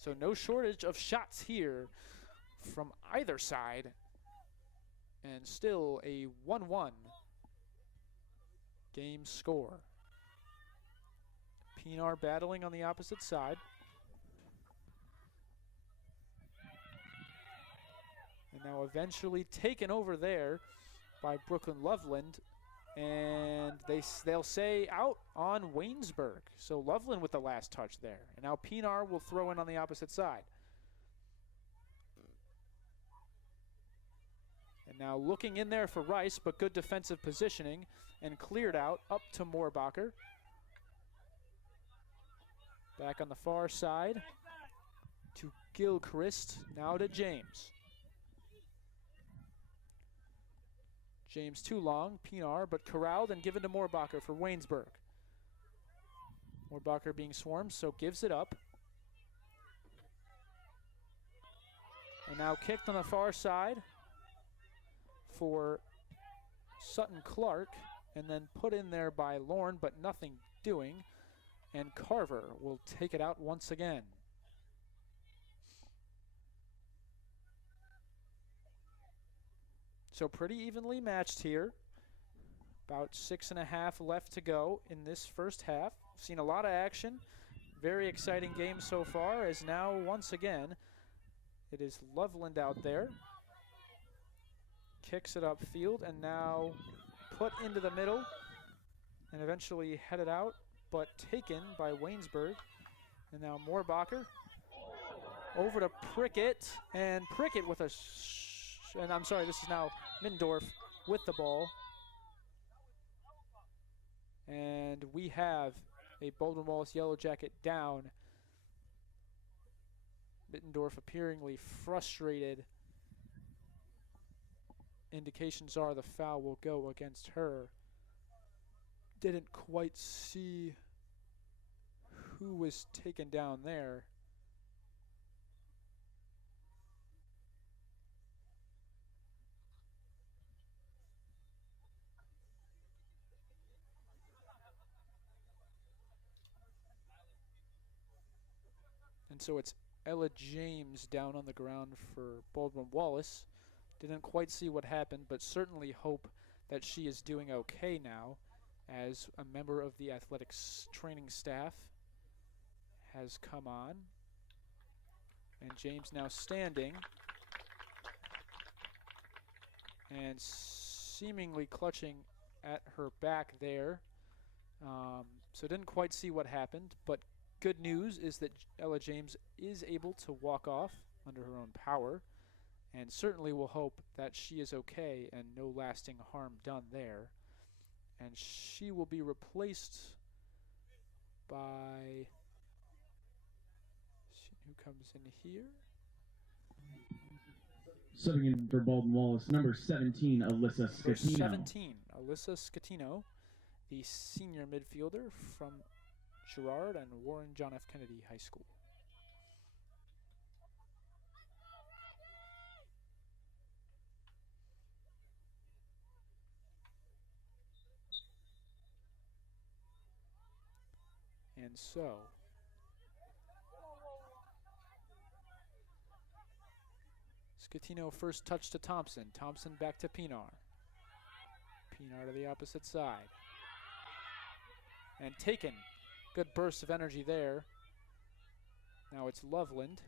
So no shortage of shots here from either side. And still a 1-1 game score. Pinar battling on the opposite side. And now eventually taken over there by Brooklyn Loveland. And they'll say out on Waynesburg. So Loveland with the last touch there. And now Pinar will throw in on the opposite side. And now looking in there for Rice, but good defensive positioning. And cleared out up to Moorbacher. Back on the far side to Gilchrist. Now to James. James too long, Pinar, but corralled and given to Moorbacher for Waynesburg. Moorbacher being swarmed, so gives it up. And now kicked on the far side for Sutton Clark, and then put in there by Lorne, but nothing doing. And Carver will take it out once again. So pretty evenly matched here. About 6.5 left to go in this first half. Seen a lot of action. Very exciting game so far, as now once again it is Loveland out there. Kicks it upfield and now put into the middle and eventually headed out, but taken by Waynesburg. And now Moorbacher over to Prickett, and Prickett with a and I'm sorry, this is now Middendorf with the ball. And we have a Baldwin Wallace Yellow Jacket down. Middendorf appearingly frustrated. Indications are the foul will go against her. Didn't quite see who was taken down there. And so it's Ella James down on the ground for Baldwin Wallace. Didn't quite see what happened, but certainly hope that she is doing okay now, as a member of the athletics training staff has come on. And James now standing and seemingly clutching at her back there. So didn't quite see what happened, but good news is that Ella James is able to walk off under her own power, and certainly will hope that she is okay and no lasting harm done there. And she will be replaced by, who comes in here? Subbing in for Baldwin Wallace, number 17, Alyssa Scatino. Number 17, Alyssa Scatino, the senior midfielder from Girard and Warren John F. Kennedy High School. And so Scatino first touch to Thompson. Thompson back to Pinar. Pinar to the opposite side. And taken. Good burst of energy there. Now it's Loveland.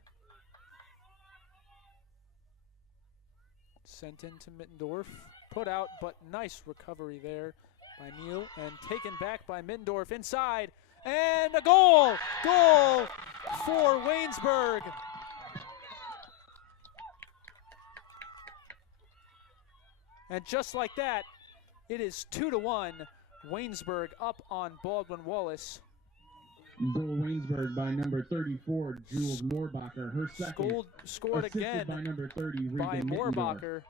Sent into Middendorf. Put out, but nice recovery there by Neal. And taken back by Middendorf inside. And a goal! Goal for Waynesburg. And just like that, it is 2-1. Waynesburg up on Baldwin Wallace. Goal Waynesburg by number 34, Jules Moorbacher. Her second. Scored again by number 30, by Regan Moorbacher.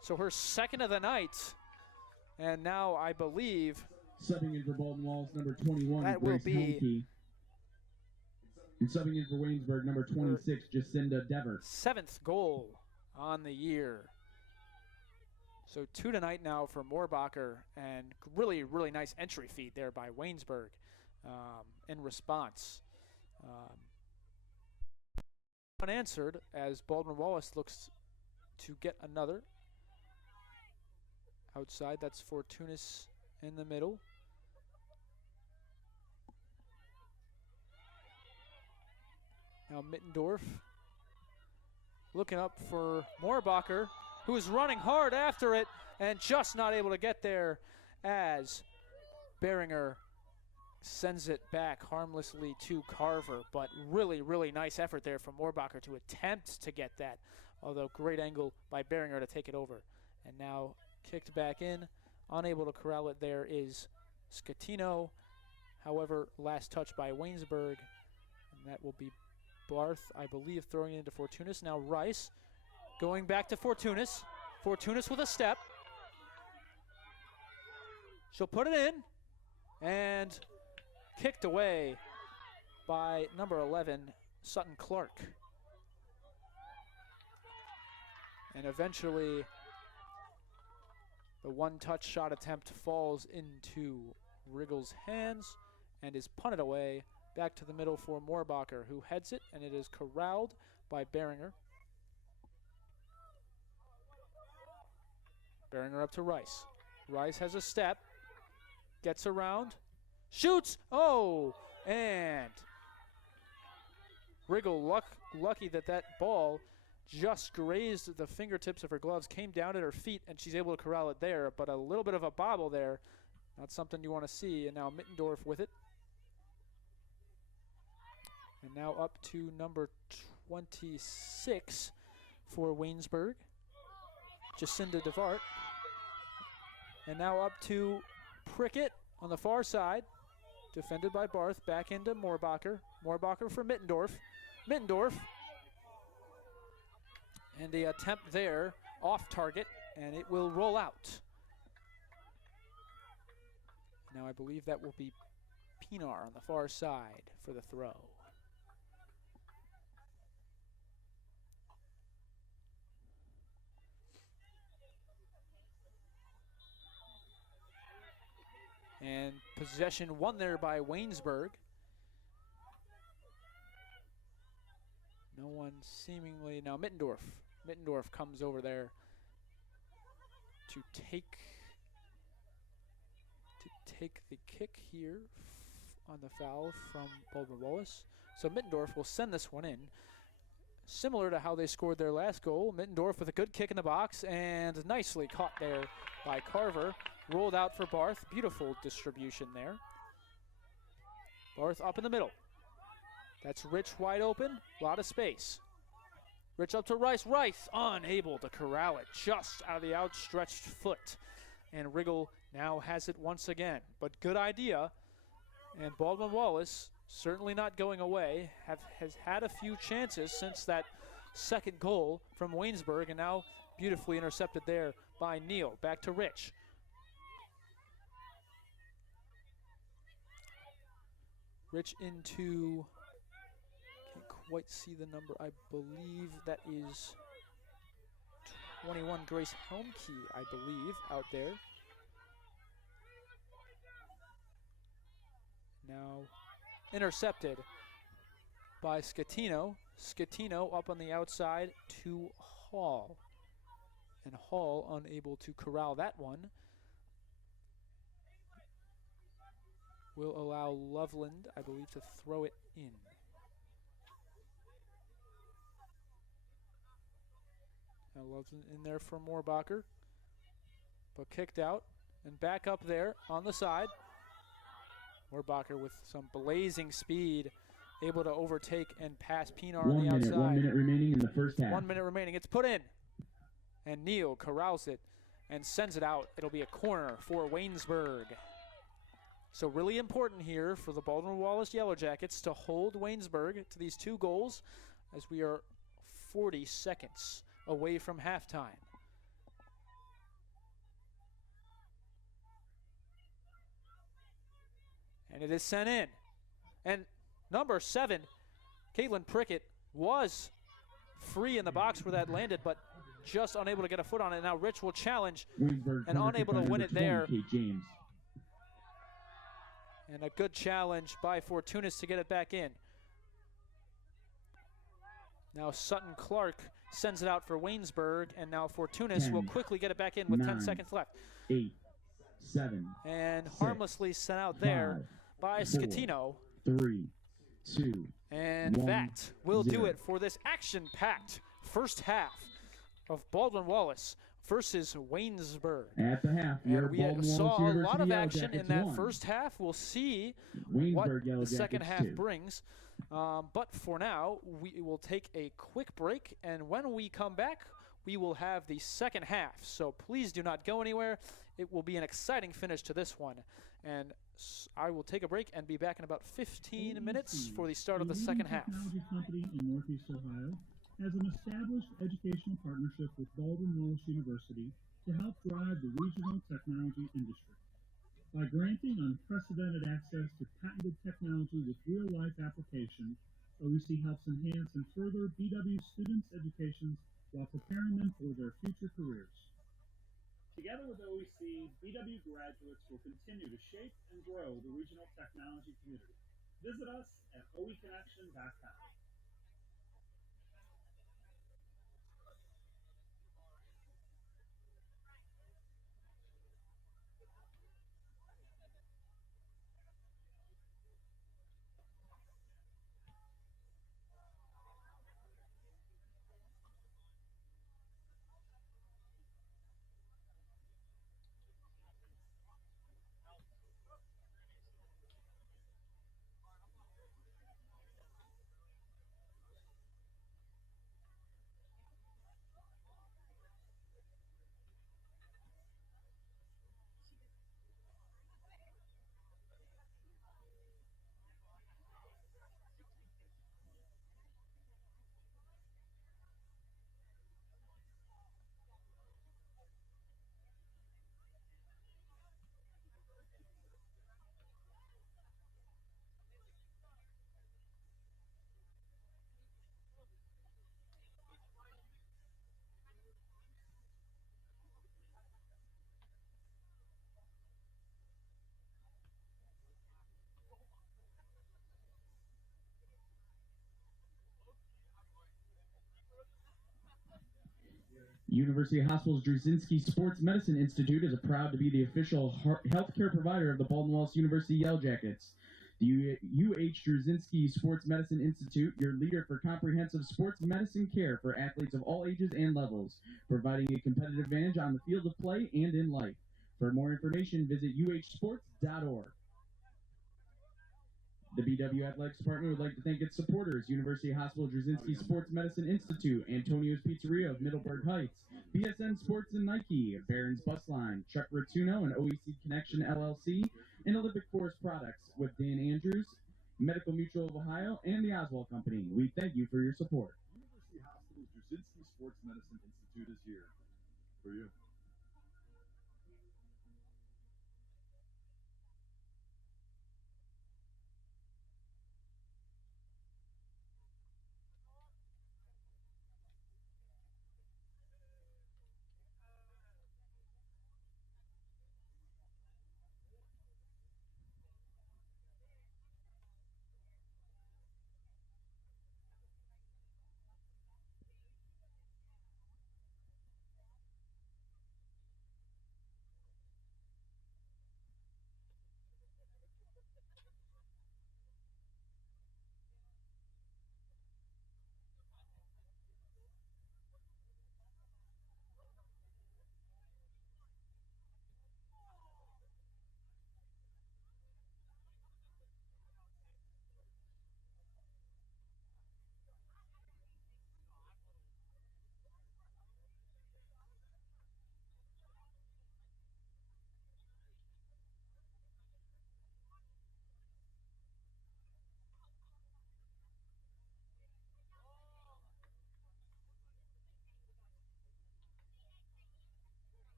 So her second of the night. And now I believe subbing in for Baldwin Wallace, number 21, that Grace will be Henke. And subbing in for Waynesburg, number 26, Jacinda Dever. 7th goal on the year. So 2 tonight now for Moorbacher, and really, really nice entry feed there by Waynesburg in response. Unanswered as Baldwin Wallace looks to get another. Outside, that's Fortunis in the middle. Now Mittendorf looking up for Moorbacher, who is running hard after it and just not able to get there as Beringer sends it back harmlessly to Carver. But really, really nice effort there from Moorbacher to attempt to get that, although great angle by Beringer to take it over. And now kicked back in, unable to corral it there is Scatino. However, last touch by Waynesburg, and that will be Barth, I believe, throwing it into Fortunis. Now Rice going back to Fortunis. Fortunis with a step. She'll put it in, and kicked away by number 11, Sutton Clark. And eventually, the one-touch shot attempt falls into Riggle's hands and is punted away back to the middle for Moorbacher, who heads it, and it is corralled by Beringer. Beringer up to Rice. Rice has a step, gets around, shoots, oh, and Riggle lucky that that ball just grazed the fingertips of her gloves, came down at her feet, and she's able to corral it there, but a little bit of a bobble there. Not something you want to see, and now Mittendorf with it. And now up to number 26 for Waynesburg, Jacinda DeVart. And now up to Prickett on the far side, defended by Barth, back into Moorbacher. Moorbacher for Mittendorf. Mittendorf. And the attempt there, off target, and it will roll out. Now I believe that will be Pinar on the far side for the throw. And possession won there by Waynesburg. No one seemingly, now Mittendorf. Mittendorf comes over there to take the kick here on the foul from Baldwin Wallace. So Mittendorf will send this one in. Similar to how they scored their last goal, Mittendorf with a good kick in the box and nicely caught there by Carver. Rolled out for Barth. Beautiful distribution there. Barth up in the middle. That's Rich wide open. A lot of space. Rich up to Rice. Rice unable to corral it. Just out of the outstretched foot. And Riggle now has it once again. But good idea. And Baldwin Wallace, certainly not going away, has had a few chances since that second goal from Waynesburg. And now beautifully intercepted there by Neal. Back to Rich. Rich into, can't quite see the number, I believe that is 21, Grace Helmke, I believe, out there. Now intercepted by Scatino. Scatino up on the outside to Hall. And Hall unable to corral that one. Will allow Loveland, I believe, to throw it in. Now Loveland in there for Moorbacher, but kicked out and back up there on the side. Moorbacher with some blazing speed, able to overtake and pass Pinar on the outside. 1 minute remaining in the first half. 1 minute remaining. It's put in, and Neal corrals it and sends it out. It'll be a corner for Waynesburg. So really important here for the Baldwin Wallace Yellow Jackets to hold Waynesburg to these 2 goals as we are 40 seconds away from halftime. And it is sent in. And number 7, Caitlin Prickett, was free in the box where that landed, but just unable to get a foot on it. Now Rich will challenge Waynesburg and unable to win it there. Kate James. And a good challenge by Fortunis to get it back in. Now Sutton Clark sends it out for Waynesburg, and now Fortunis will quickly get it back in with 10 seconds left. 8, 7, and 6, harmlessly sent out there 5, by 4, Scatino. 3, 2, and 1, that will 0. do it for this action-packed first half of Baldwin Wallace versus Waynesburg. At the half, and we saw a lot of action in that first half. We'll see what the second half brings. But for now, we will take a quick break, and when we come back, we will have the second half. So please do not go anywhere. It will be an exciting finish to this one. And I will take a break and be back in about 15 minutes for the start of the second half. Technology company in Northeast Ohio has an established educational partnership with Baldwin Wallace University to help drive the regional technology industry. By granting unprecedented access to patented technology with real-life application, OEC helps enhance and further BW students' educations while preparing them for their future careers. Together with OEC, BW graduates will continue to shape and grow the regional technology community. Visit us at oeconnection.com. University Hospital's Drzezinski Sports Medicine Institute is proud to be the official healthcare provider of the Baldwin Wallace University Yellow Jackets. The UH Drzezinski Sports Medicine Institute, your leader for comprehensive sports medicine care for athletes of all ages and levels, providing a competitive advantage on the field of play and in life. For more information, visit uhsports.org. The BW Athletics Department would like to thank its supporters: University Hospital Drzezinski Sports Medicine Institute, Antonio's Pizzeria of Middleburg Heights, BSN Sports and Nike, Barron's Bus Line, Chuck Ratuno and OEC Connection LLC, and Olympic Forest Products with Dan Andrews, Medical Mutual of Ohio, and the Oswald Company. We thank you for your support. University Hospital's Drzezinski Sports Medicine Institute is here for you.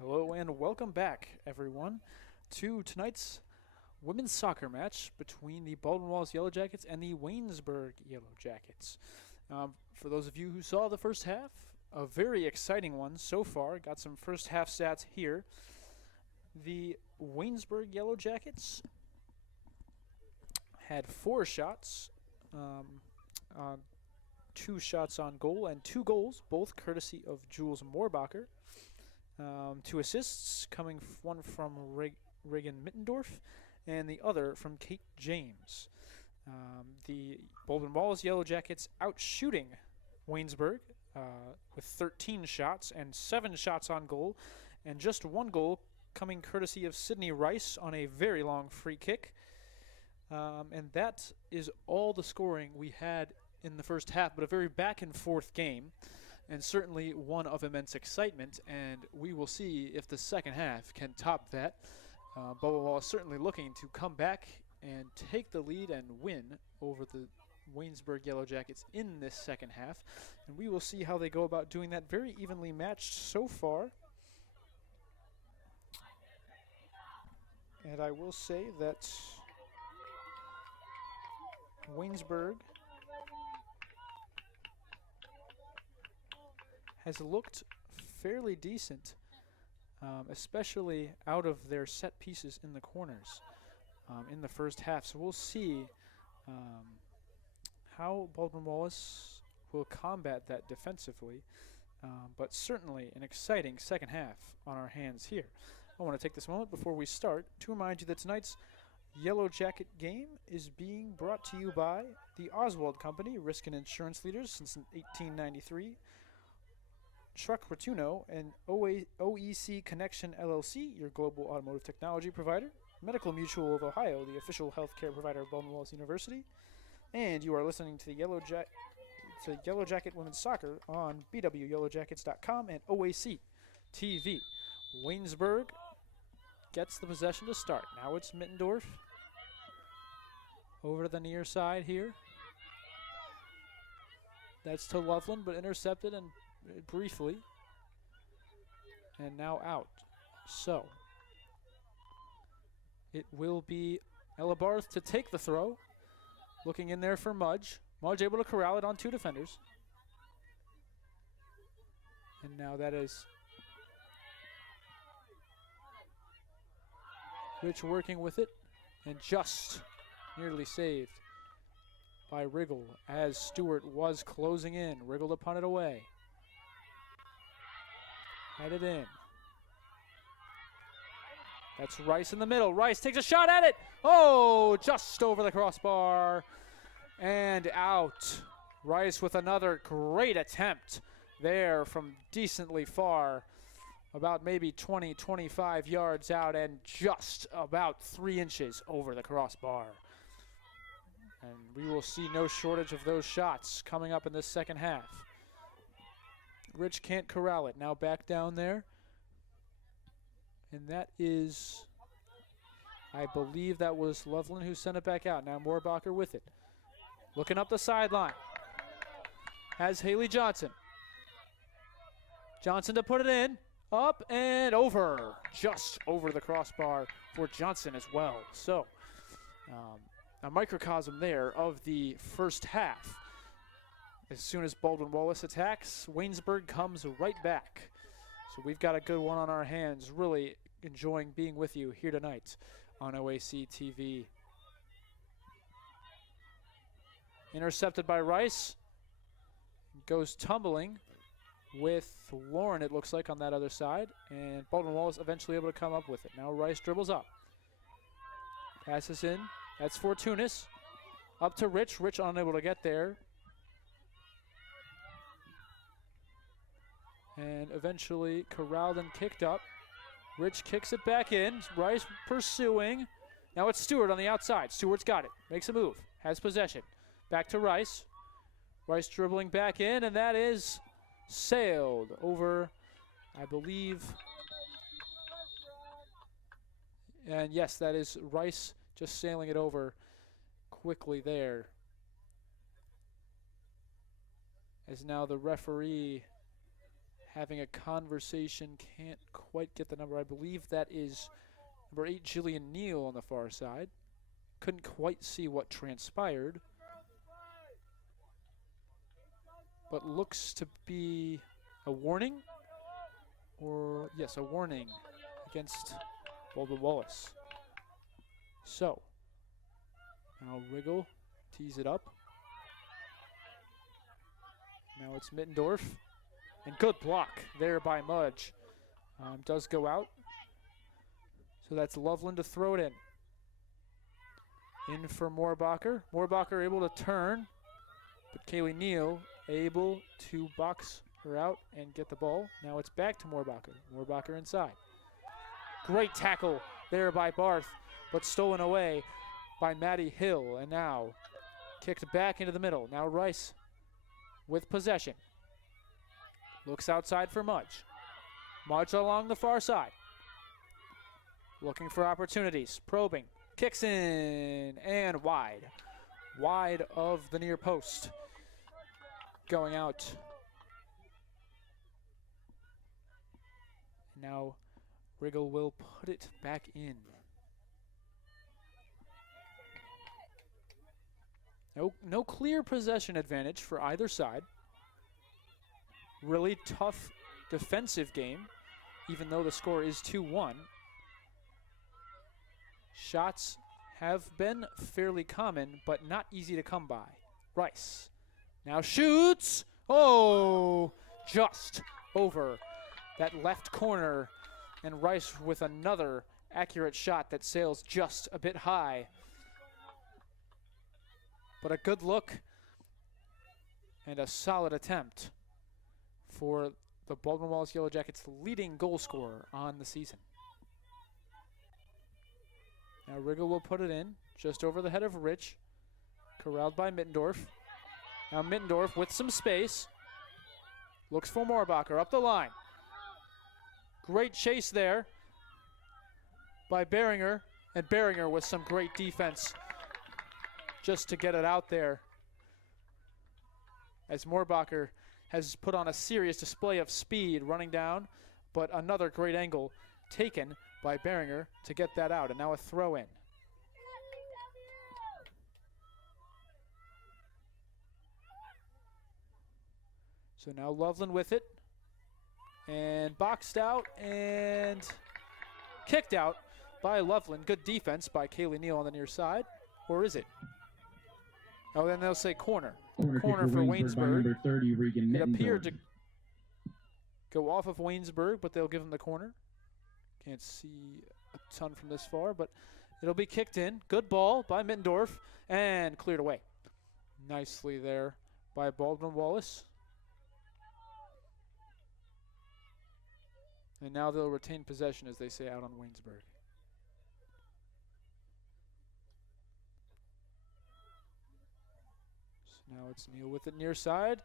Hello and welcome back, everyone, to tonight's women's soccer match between the Baldwin Wallace Yellow Jackets and the Waynesburg Yellow Jackets. For those of you who saw the first half, a very exciting one so far. Got some first half stats here. The Waynesburg Yellow Jackets had 4 shots, 2 shots on goal and 2 goals, both courtesy of Jules Moorbacher. 2 assists, one from Reagan Mittendorf and the other from Kate James. The Baldwin Wallace Yellow Jackets outshooting Waynesburg with 13 shots and 7 shots on goal, and just 1 goal coming courtesy of Sydney Rice on a very long free kick. And that is all the scoring we had in the first half, but a very back and forth game, and certainly one of immense excitement, and we will see if the second half can top that. Baldwin Wallace certainly looking to come back and take the lead and win over the Waynesburg Yellow Jackets in this second half, and we will see how they go about doing that. Very evenly matched so far. And I will say that Waynesburg has looked fairly decent, especially out of their set pieces in the corners in the first half. So we'll see how Baldwin Wallace will combat that defensively, but certainly an exciting second half on our hands here. I want to take this moment before we start to remind you that tonight's Yellow Jacket game is being brought to you by the Oswald Company, risk and insurance leaders since 1893, Truck Rotuno and OEC Connection LLC, your global automotive technology provider, Medical Mutual of Ohio, the official healthcare provider of Baldwin Wallace University, and you are listening to the Yellow Jacket Women's Soccer on bwyellowjackets.com and OAC TV. Waynesburg gets the possession to start. Now it's Mittendorf over to the near side here. That's to Loveland, but intercepted and briefly. And now out. So it will be Ella Barth to take the throw. Looking in there for Mudge. Mudge able to corral it on 2 defenders. And now that is Rich working with it, and just nearly saved by Riggle as Stewart was closing in. Riggle to punt it away. Headed in. That's Rice in the middle. Rice takes a shot at it. Oh, just over the crossbar and out. Rice with another great attempt there from decently far. About maybe 20, 25 yards out and just about 3 inches over the crossbar. And we will see no shortage of those shots coming up in this second half. Rich can't corral it. Now back down there. And that is, I believe that was Loveland who sent it back out. Now Moorbacher with it. Looking up the sideline. Has Haley Johnson. Johnson to put it in. Up and over, just over the crossbar for Johnson as well. So a microcosm there of the first half. As soon as Baldwin Wallace attacks, Waynesburg comes right back. So we've got a good one on our hands. Really enjoying being with you here tonight on OAC TV. Intercepted by Rice. Goes tumbling with Lauren, it looks like, on that other side. And Baldwin Wallace eventually able to come up with it. Now Rice dribbles up. Passes in. That's Fortunis. Up to Rich. Rich unable to get there. And eventually corralled and kicked up. Rich kicks it back in. Rice pursuing. Now it's Stewart on the outside. Stewart's got it. Makes a move. Has possession. Back to Rice. Rice dribbling back in, and that is sailed over, I believe. And yes, that is Rice just sailing it over quickly there. As now the referee having a conversation. Can't quite get the number. I believe that is number 8, Jillian Neal on the far side. Couldn't quite see what transpired. But looks to be a warning. Or, yes, a warning against Baldwin Wallace. So, now Riggle tees it up. Now it's Mittendorf. And good block there by Mudge. Does go out. So that's Loveland to throw it in. In for Moorbacher. Moorbacher able to turn. But Kaylee Neal able to box her out and get the ball. Now it's back to Moorbacher. Moorbacher inside. Great tackle there by Barth, but stolen away by Maddie Hill. And now kicked back into the middle. Now Rice with possession. Looks outside for Mudge. Mudge along the far side. Looking for opportunities. Probing. Kicks in and wide. Wide of the near post. Going out. Now Riggle will put it back in. No clear possession advantage for either side. Really tough defensive game, even though the score is 2-1. Shots have been fairly common, but not easy to come by. Rice now shoots. Oh, just over that left corner. And Rice with another accurate shot that sails just a bit high. But a good look and a solid attempt for the Baldwin Wallace Yellow Jackets' leading goal scorer on the season. Now Riggle will put it in just over the head of Rich. Corralled by Mittendorf. Now Mittendorf with some space. Looks for Moorbacher up the line. Great chase there by Beringer. And Beringer with some great defense just to get it out there. As Moorbacher has put on a serious display of speed running down, but another great angle taken by Beringer to get that out, and now a throw in. So now Loveland with it, and boxed out and kicked out by Loveland. Good defense by Kaylee Neal on the near side, or is it? Oh, then they'll say corner. Corner for Waynesburg. 30, Regan it appeared to go off of Waynesburg, but they'll give him the corner. Can't see a ton from this far, but it'll be kicked in. Good ball by Mittendorf and cleared away. Nicely there by Baldwin Wallace. And now they'll retain possession, as they say out on Waynesburg. So now it's Neal with it near side.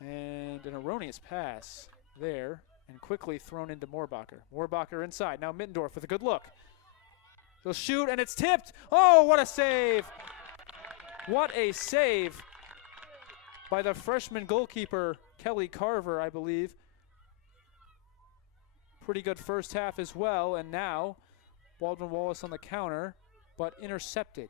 And an erroneous pass there. And quickly thrown into Moorbacher. Moorbacher inside. Now Mittendorf with a good look. He'll shoot, and it's tipped. Oh, what a save. What a save by the freshman goalkeeper, Kelly Carver, I believe. Pretty good first half as well. And now Baldwin Wallace on the counter, but intercepted.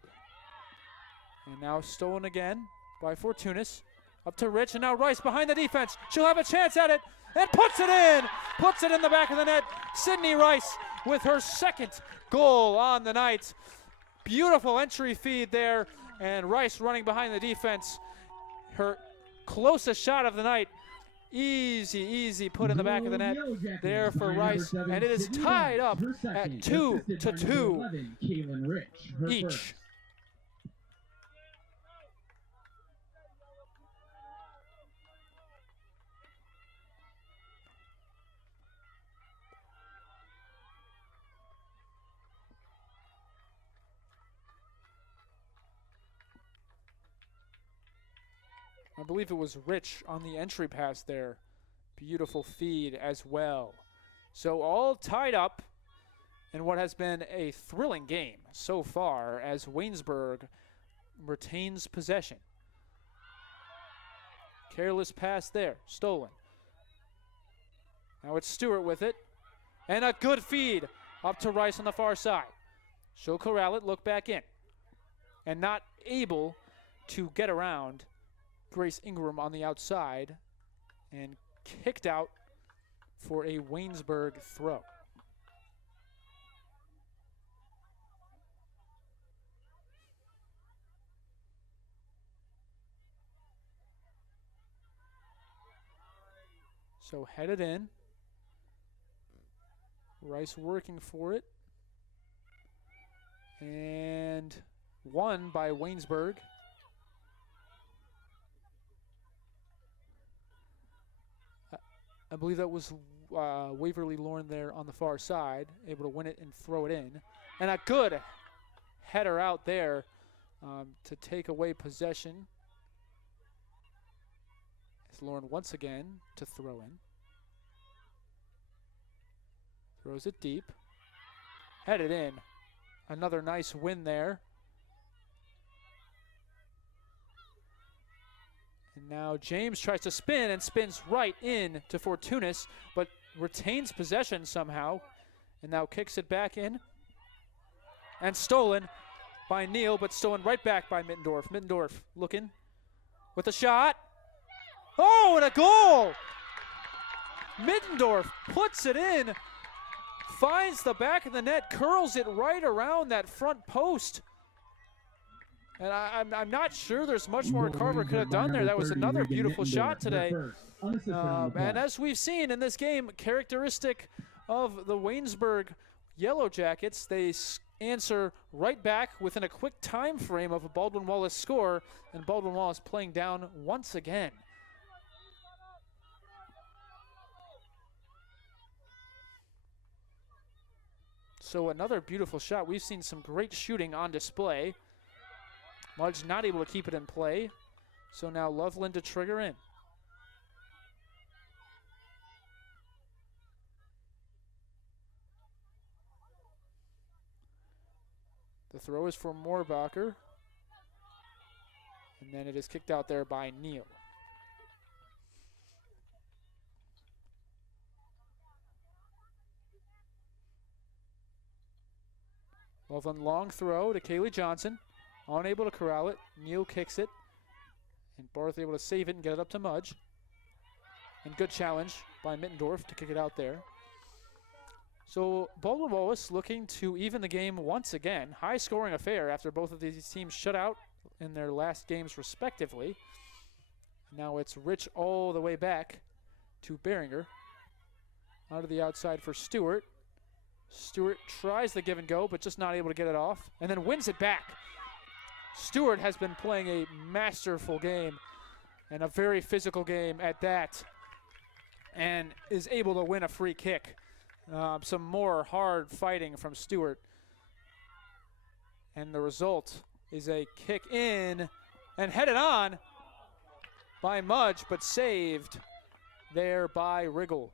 And now stolen again by Fortunis. Up to Rich, and now Rice behind the defense. She'll have a chance at it, and puts it in! Puts it in the back of the net. Sydney Rice with her second goal on the night. Beautiful entry feed there, and Rice running behind the defense. Her closest shot of the night. Easy put in the back of the net there for Rice, and it is tied up at 2-2 each. I believe it was Rich on the entry pass there. Beautiful feed as well. So all tied up in what has been a thrilling game so far as Waynesburg retains possession. Careless pass there, stolen. Now it's Stewart with it. And a good feed up to Rice on the far side. She'll corral it, look back in. And not able to get around Grace Ingram on the outside. And kicked out for a Waynesburg throw. So headed in. Rice working for it. And won by Waynesburg. I believe that was Waverly Lorne there on the far side, able to win it and throw it in. And a good header out there to take away possession. As Lorne once again to throw in. Throws it deep. Headed in. Another nice win there. And now James tries to spin and spins right in to Fortunis, but retains possession somehow. And now kicks it back in. And stolen by Neal, but stolen right back by Mittendorf. Mittendorf looking with a shot. Oh, and a goal! Mittendorf puts it in. Finds the back of the net, curls it right around that front post. And I'm not sure there's much more Carver could have done there. That was another beautiful shot today. And as we've seen in this game, characteristic of the Waynesburg Yellow Jackets, they answer right back within a quick time frame of a Baldwin Wallace score, and Baldwin Wallace playing down once again. So another beautiful shot. We've seen some great shooting on display. Mudge not able to keep it in play. So now Loveland to trigger in. The throw is for Moorbacher. And then it is kicked out there by Neal. Loveland long throw to Kaylee Johnson. Unable to corral it. Neal kicks it. And Barth able to save it and get it up to Mudge. And good challenge by Mittendorf to kick it out there. So Baldwin Wallace looking to even the game once again. High scoring affair after both of these teams shut out in their last games respectively. Now it's Rich all the way back to Behringer. Out of the outside for Stewart. Stewart tries the give and go, but just not able to get it off, and then wins it back. Stewart has been playing a masterful game and a very physical game at that, and is able to win a free kick. Some more hard fighting from Stewart. And the result is a kick in and headed on by Mudge, but saved there by Riggle.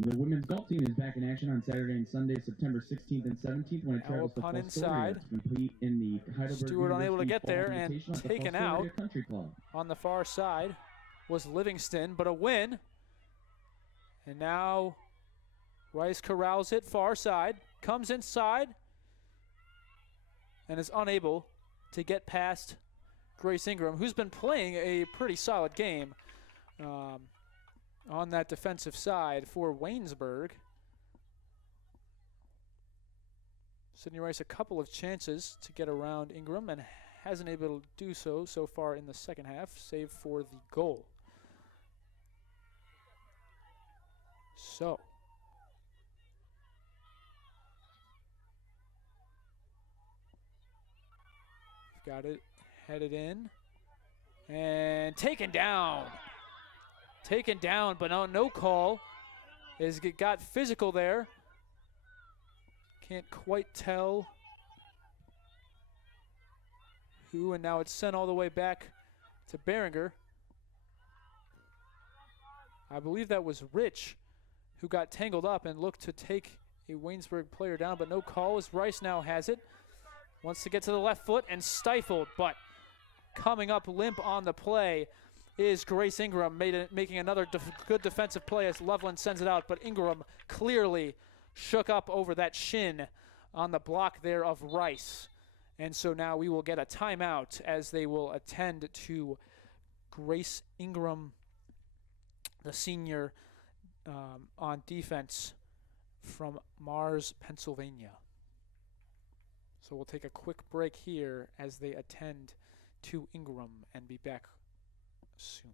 The women's golf team is back in action on Saturday and Sunday, September 16th and 17th when it travels to inside. To compete in the Heidelberg Stewart unable to get there and taken out Country Club. On the far side was Livingston, but a win. And now Rice corrals it far side, comes inside, and is unable to get past Grace Ingram, who's been playing a pretty solid game. On that defensive side for Waynesburg. Sydney Rice a couple of chances to get around Ingram and hasn't able to do so far in the second half, save for the goal. So got it headed in and taken down. Taken down, but no call. It got physical there. Can't quite tell who, and now it's sent all the way back to Behringer. I believe that was Rich who got tangled up and looked to take a Waynesburg player down, but no call as Rice now has it. Wants to get to the left foot and stifled, but coming up limp on the play is Grace Ingram, making another good defensive play as Loveland sends it out, but Ingram clearly shook up over that shin on the block there of Rice. And so now we will get a timeout as they will attend to Grace Ingram, the senior on defense from Mars, Pennsylvania. So we'll take a quick break here as they attend to Ingram and be back soon.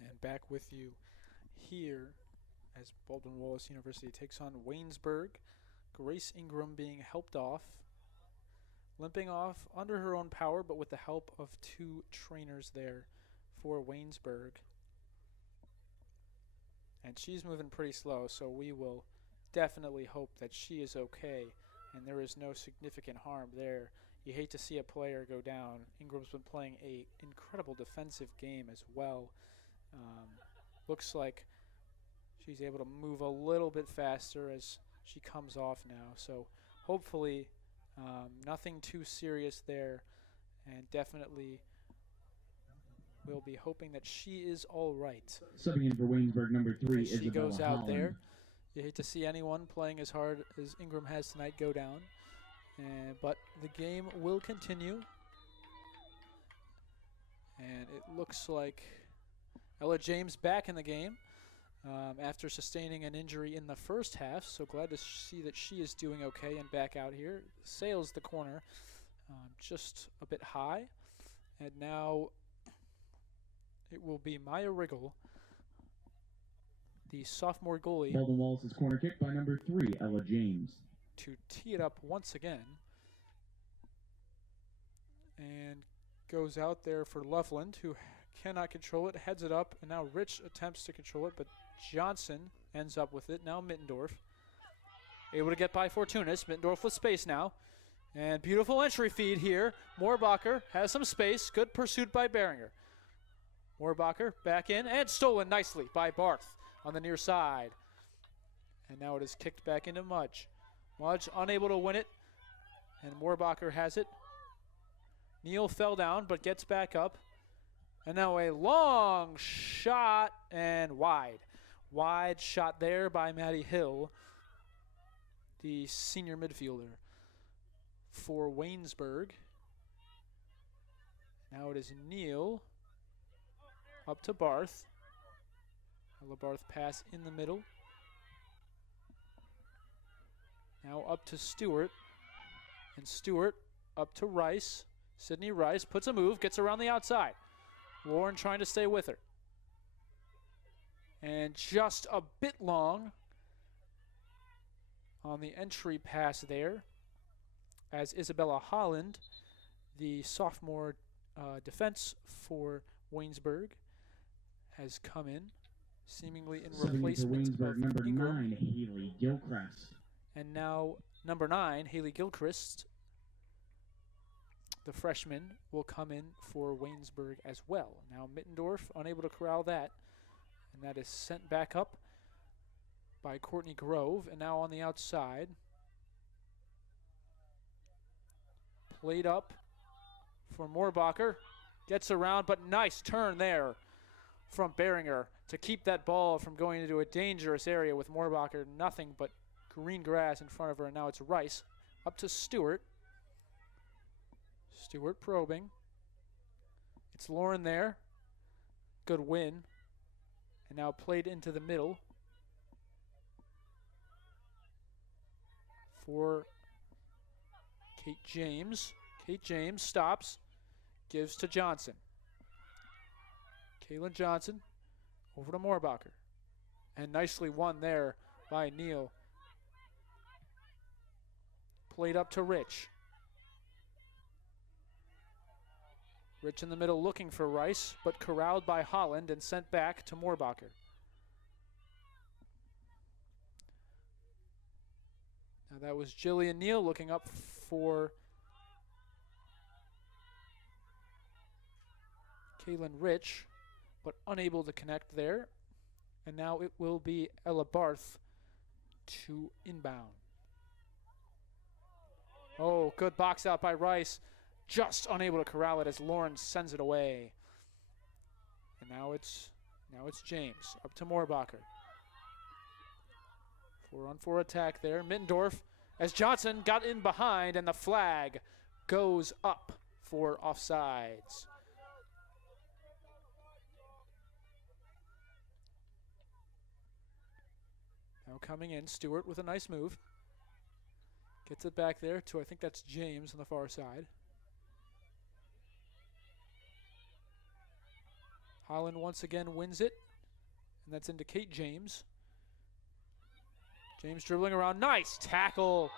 And back with you here as Baldwin Wallace University takes on Waynesburg. Grace Ingram being helped off, limping off under her own power, but with the help of two trainers there for Waynesburg. And she's moving pretty slow, so we will definitely hope that she is okay and there is no significant harm there. You hate to see a player go down. Ingram's been playing an incredible defensive game as well. Looks like she's able to move a little bit faster as she comes off now. So hopefully nothing too serious there, and definitely we'll be hoping that she is all right. Subbing in for Waynesburg, number 3, as she Isabella goes out Holland. there. You hate to see anyone playing as hard as Ingram has tonight go down. But the game will continue. And it looks like Ella James back in the game after sustaining an injury in the first half. So glad to see that she is doing okay and back out here. Sails the corner just a bit high. And now it will be Maya Riggle, the sophomore goalie. Baldwin Wallace's corner kick by number 3, Ella James. To tee it up once again. And goes out there for Loveland, who cannot control it, heads it up, and now Rich attempts to control it, but Johnson ends up with it. Now Mittendorf able to get by Fortunas. Mittendorf with space now. And beautiful entry feed here. Moorbacher has some space. Good pursuit by Beringer. Moorbacher back in and stolen nicely by Barth on the near side. And now it is kicked back into Mudge. Mudge unable to win it, and Moorbacher has it. Neal fell down but gets back up. And now a long shot and wide. Wide shot there by Maddie Hill, the senior midfielder for Waynesburg. Now it is Neal up to Barth. LaBarth pass in the middle. Now up to Stewart. And Stewart up to Rice. Sydney Rice puts a move, gets around the outside. Warren trying to stay with her. And just a bit long. on the entry pass there, as Isabella Holland, the sophomore defense for Waynesburg, has come in, seemingly in replacement of number Ingram. 9, Haley Gilchrist. And now number 9, Haley Gilchrist, the freshman, will come in for Waynesburg as well. Now Mittendorf unable to corral that, and that is sent back up by Courtney Grove. And now on the outside, played up for Moorbacher, gets around, but nice turn there from Behringer to keep that ball from going into a dangerous area with Moorbacher. Nothing but green grass in front of her, and now it's Rice up to Stewart. Stewart probing. It's Lauren there. Good win. And now played into the middle for Kate James. Kate James stops, gives to Johnson. Kaylin Johnson over to Moorbacher. And nicely won there by Neal. Played up to Rich. Rich in the middle looking for Rice, but corralled by Holland and sent back to Moorbacher. Now that was Jillian Neal looking up for Kaylin Rich, but unable to connect there. And now it will be Ella Barth to inbound. Oh, good box out by Rice. Just unable to corral it as Lauren sends it away. And now it's James up to Moorbacher. 4-on-4 attack there. Mittendorf as Johnson got in behind, and the flag goes up for offsides. Now coming in, Stewart with a nice move. Gets it back there to, I think that's James on the far side. Holland once again wins it, and that's into Kate James. James dribbling around, nice tackle.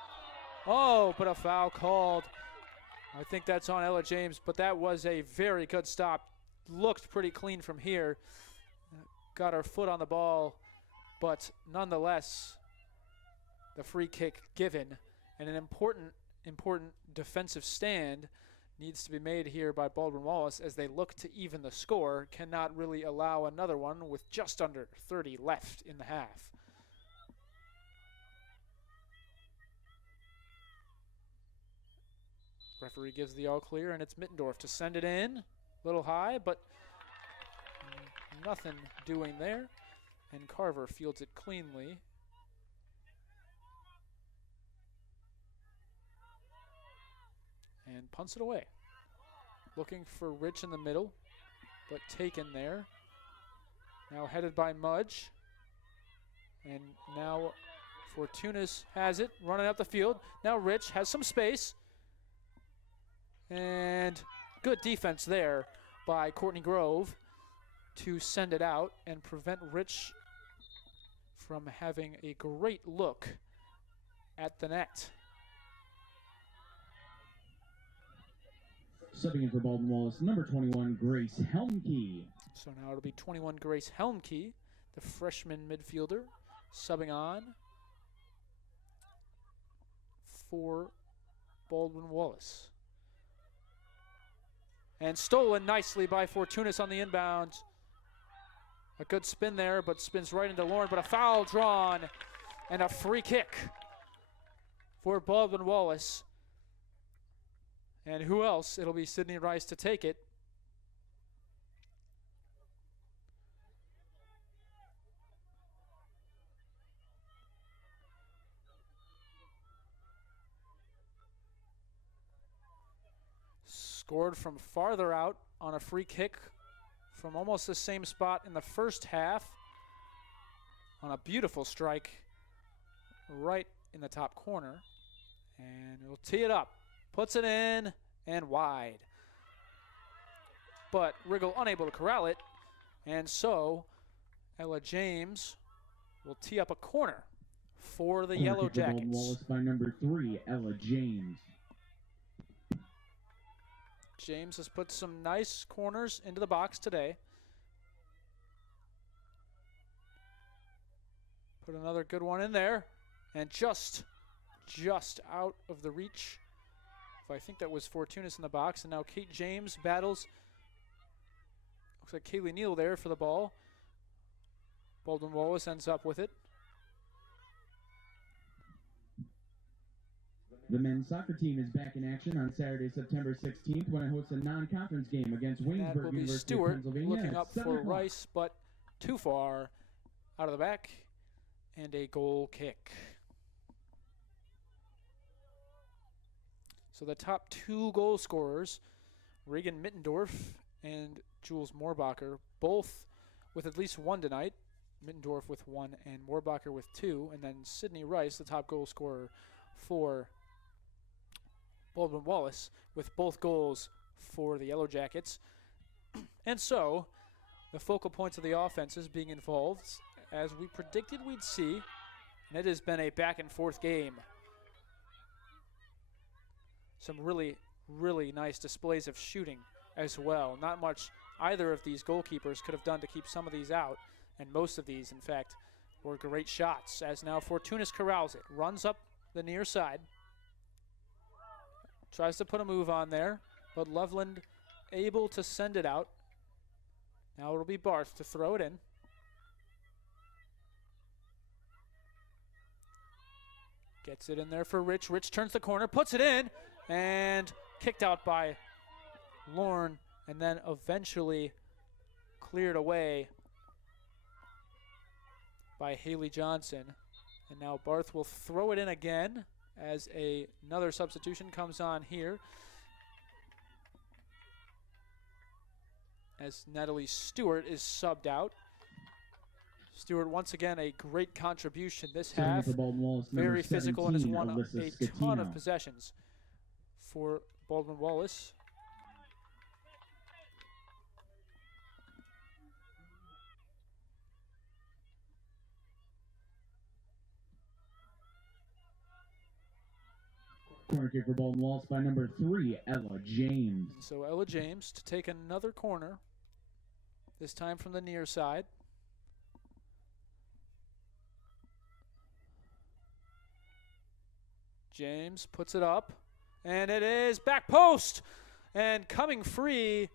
Oh, but a foul called. I think that's on Ella James, but that was a very good stop. Looked pretty clean from here. Got her foot on the ball, but nonetheless, the free kick given, and an important defensive stand needs to be made here by Baldwin Wallace as they look to even the score. Cannot really allow another one with just under 30 left in the half. Referee gives the all clear, and it's Mittendorf to send it in. A little high, but nothing doing there. And Carver fields it cleanly. And punts it away. Looking for Rich in the middle, but taken there. Now headed by Mudge. And now Fortunas has it, running up the field. Now Rich has some space. And good defense there by Courtney Grove to send it out and prevent Rich from having a great look at the net. Subbing in for Baldwin Wallace, number 21, Grace Helmke. So now it'll be 21, Grace Helmke, the freshman midfielder, subbing on for Baldwin Wallace. And stolen nicely by Fortunas on the inbound. A good spin there, but spins right into Lauren, but a foul drawn and a free kick for Baldwin Wallace. And who else? It'll be Sydney Rice to take it. Scored from farther out on a free kick from almost the same spot in the first half on a beautiful strike right in the top corner. And it'll tee it up. Puts it in and wide. But Riggle unable to corral it. And so Ella James will tee up a corner for the Yellow Jackets. Baldwin Wallace by number 3, Ella James. James has put some nice corners into the box today. Put another good one in there, and just out of the reach. I think that was Fortunis in the box, and now Kate James battles. Looks like Kaylee Neal there for the ball. Baldwin Wallace ends up with it. The men's soccer team is back in action on Saturday, September 16th, when it hosts a non-conference game against Waynesburg University Stewart of Pennsylvania. Looking up for Rice, but too far out of the back, and a goal kick. So the top 2 goal scorers, Reagan Mittendorf and Jules Moorbacher, both with at least 1 tonight. Mittendorf with 1 and Moorbacher with 2. And then Sydney Rice, the top goal scorer for Baldwin Wallace, with both goals for the Yellow Jackets. And so the focal points of the offenses being involved, as we predicted we'd see. And it has been a back and forth game. Some really, really nice displays of shooting as well. Not much either of these goalkeepers could have done to keep some of these out. And most of these, in fact, were great shots. As now Fortunis corrals it. Runs up the near side. Tries to put a move on there. But Loveland able to send it out. Now it'll be Barth to throw it in. Gets it in there for Rich. Rich turns the corner, puts it in. And kicked out by Lorne, and then eventually cleared away by Haley Johnson. And now Barth will throw it in again as another substitution comes on here, as Natalie Stewart is subbed out. Stewart, once again, a great contribution this half. Very physical and has won a ton of possessions for Baldwin Wallace. Corner kick for Baldwin Wallace by number 3, Ella James. So Ella James to take another corner, this time from the near side. James puts it up. And it is back post, and coming free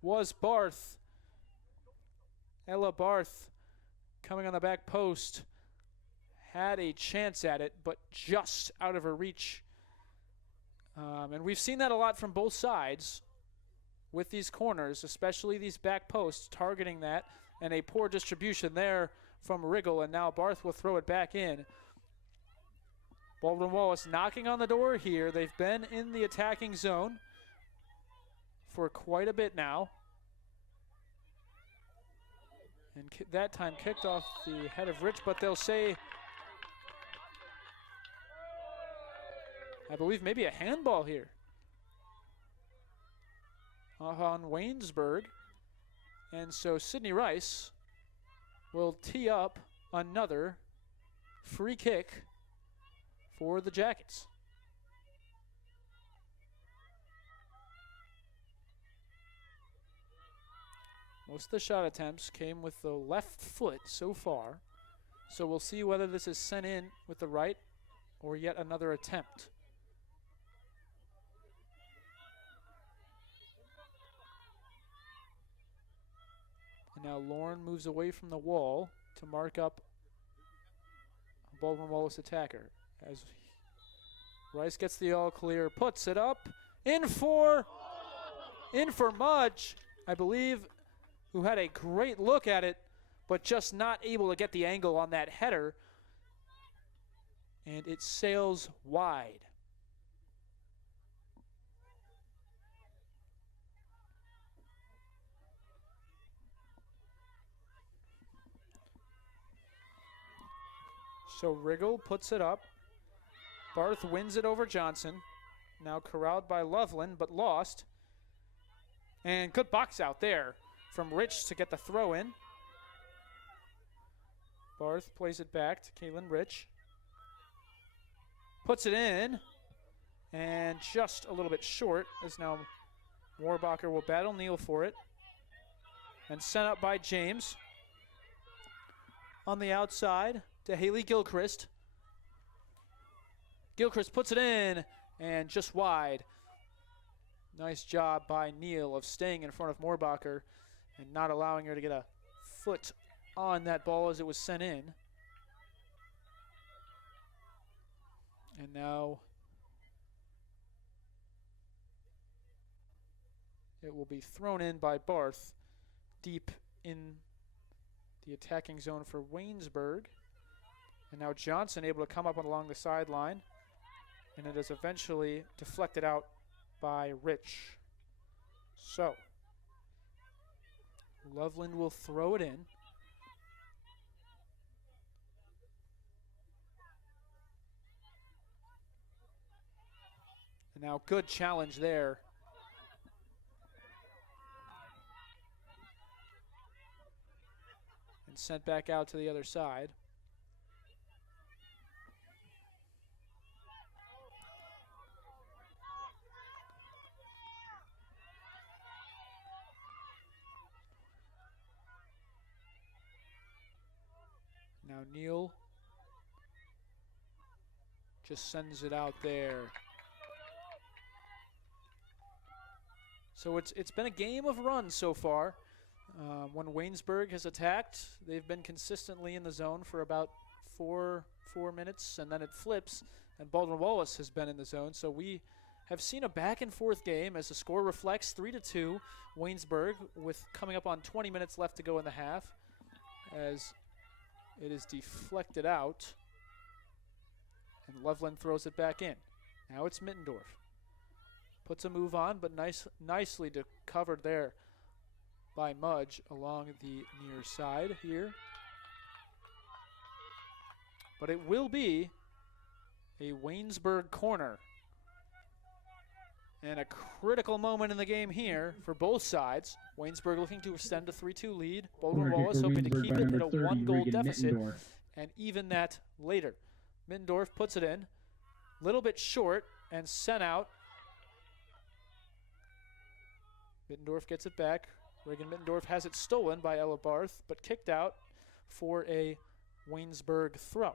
was Barth. Ella Barth coming on the back post, had a chance at it, but just out of her reach. And we've seen that a lot from both sides with these corners, especially these back posts, targeting that, and a poor distribution there from Riggle, and now Barth will throw it back in. Baldwin Wallace knocking on the door here. They've been in the attacking zone for quite a bit now. And that time kicked off the head of Rich, but they'll say, I believe maybe a handball here on Waynesburg. And so Sydney Rice will tee up another free kick for the Jackets. Most of the shot attempts came with the left foot so far. So we'll see whether this is sent in with the right or yet another attempt. And now Lauren moves away from the wall to mark up a Baldwin Wallace attacker. As Rice gets the all clear, puts it up, in for Mudge, I believe, who had a great look at it, but just not able to get the angle on that header. And it sails wide. So Riggle puts it up. Barth wins it over Johnson. Now corralled by Loveland, but lost. And good box out there from Rich to get the throw in. Barth plays it back to Kaylin Rich. Puts it in, and just a little bit short, as now Moorbacher will battle Neal for it. And sent up by James. On the outside to Haley Gilchrist. Gilchrist puts it in, and just wide. Nice job by Neal of staying in front of Moorbacher and not allowing her to get a foot on that ball as it was sent in. And now it will be thrown in by Barth deep in the attacking zone for Waynesburg. And now Johnson able to come up along the sideline, and it is eventually deflected out by Rich. So Loveland will throw it in. And now good challenge there. And sent back out to the other side. Now Neal just sends it out there. So it's been a game of runs so far. When Waynesburg has attacked, they've been consistently in the zone for about four minutes, and then it flips, and Baldwin Wallace has been in the zone. So we have seen a back-and-forth game as the score reflects 3-2 Waynesburg, with coming up on 20 minutes left to go in the half, as it is deflected out, and Loveland throws it back in. Now it's Mittendorf. Puts a move on, but nicely covered there by Mudge along the near side here. But it will be a Waynesburg corner. And a critical moment in the game here for both sides. Waynesburg looking to extend a 3-2 lead. Baldwin Wallace hoping to keep it at a 1-goal deficit and even that later. Mittendorf puts it in. Little bit short and sent out. Mittendorf gets it back. Reagan Mittendorf has it stolen by Ella Barth, but kicked out for a Waynesburg throw.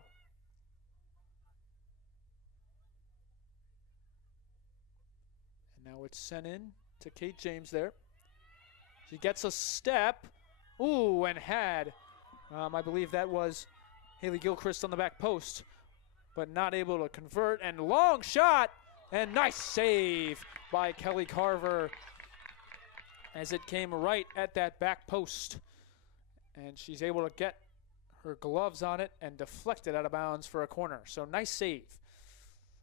And now it's sent in to Kate James there. She gets a step. Ooh, and had, I believe that was Haley Gilchrist on the back post, but not able to convert. And long shot, and nice save by Kelly Carver, as it came right at that back post. And she's able to get her gloves on it and deflect it out of bounds for a corner. So nice save.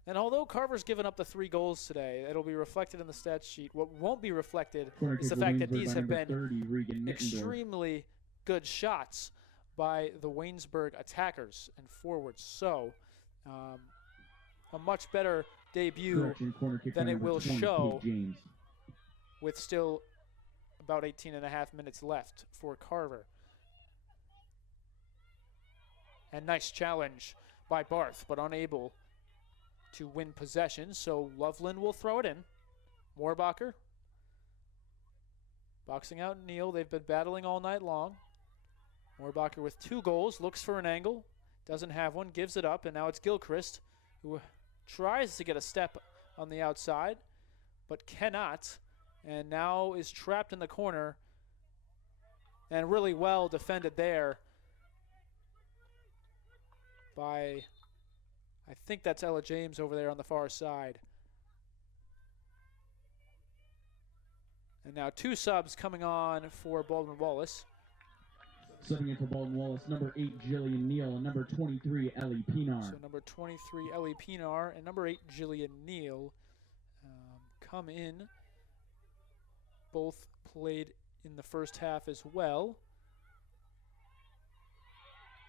And although Carver's given up the 3 goals today, it'll be reflected in the stat sheet. What won't be reflected is the fact that these have been extremely good shots by the Waynesburg attackers and forwards. So a much better debut than it will show, with still about 18.5 minutes left for Carver. And nice challenge by Barth, but unable to win possession. So Loveland will throw it in. Moorbacher boxing out Neal. They've been battling all night long. Moorbacher with 2 goals, looks for an angle, doesn't have one, gives it up, and now it's Gilchrist, who tries to get a step on the outside, but cannot. And now is trapped in the corner, and really well defended there by, I think that's Ella James over there on the far side. And now 2 subs coming on for Baldwin Wallace. Subbing in for Baldwin Wallace, number 8, Jillian Neal, and number 23, Ellie Pinar. So number 23, Ellie Pinar, and number 8, Jillian Neal come in. Both played in the first half as well,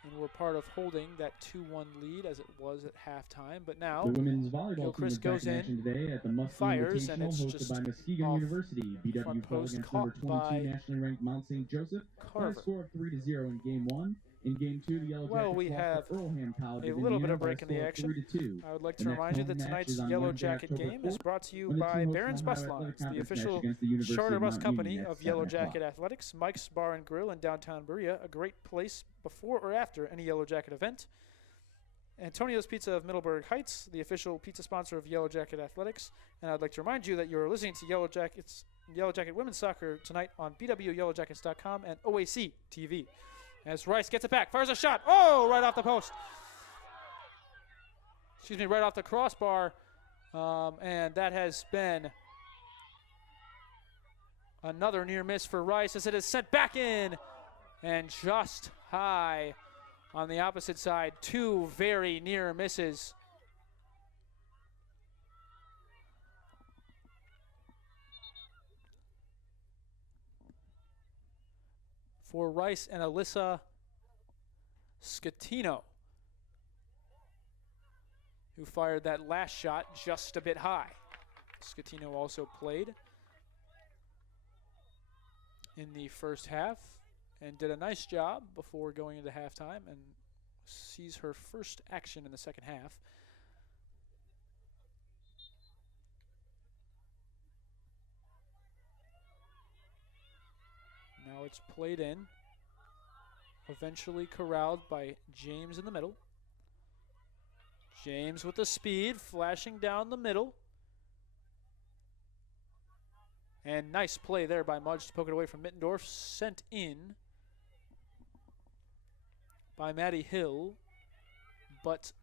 and were part of holding that 2-1 lead as it was at halftime. But now the women's volleyball Gilchrist team goes in, today at the fires, and it's hosted just by Muskegon University. BW front fell post, against caught number 22 by nationally ranked Mount St. Joseph by a Carver. score of 3-0 in game 1. In Game 2, the Yellow Jackets we lost have to Earlham College a of little bit Indiana of break by in the a score action. of 3-2. I would like The to next remind you home that match tonight's is on Yellow Wednesday, Jacket October game is 4th, brought to you when the by team hosts Barron's Ohio Bus Athletic Lines, the Conference match official against the University charter of bus Mount company Union at of Yellow 7 o'clock. Jacket Athletics. Mike's Bar and Grill in downtown Berea, a great place before or after any Yellow Jacket event. Antonio's Pizza of Middleburg Heights, the official pizza sponsor of Yellow Jacket Athletics. And I'd like to remind you that you're listening to Yellow Jacket Women's Soccer tonight on BWYellowJackets.com and OAC TV. As Rice gets it back, fires a shot. Oh, right off the post. Excuse me, right off the crossbar. And that has been another near miss for Rice as it is sent back in and just high on the opposite side. Two very near misses. For Rice and Alyssa Scatino, who fired that last shot just a bit high. Scatino also played in the first half and did a nice job before going into halftime and sees her first action in the second half. Now it's played in, eventually corralled by James in the middle. James with the speed, flashing down the middle. And nice play there by Mudge to poke it away from Mittendorf. Sent in by Maddie Hill, but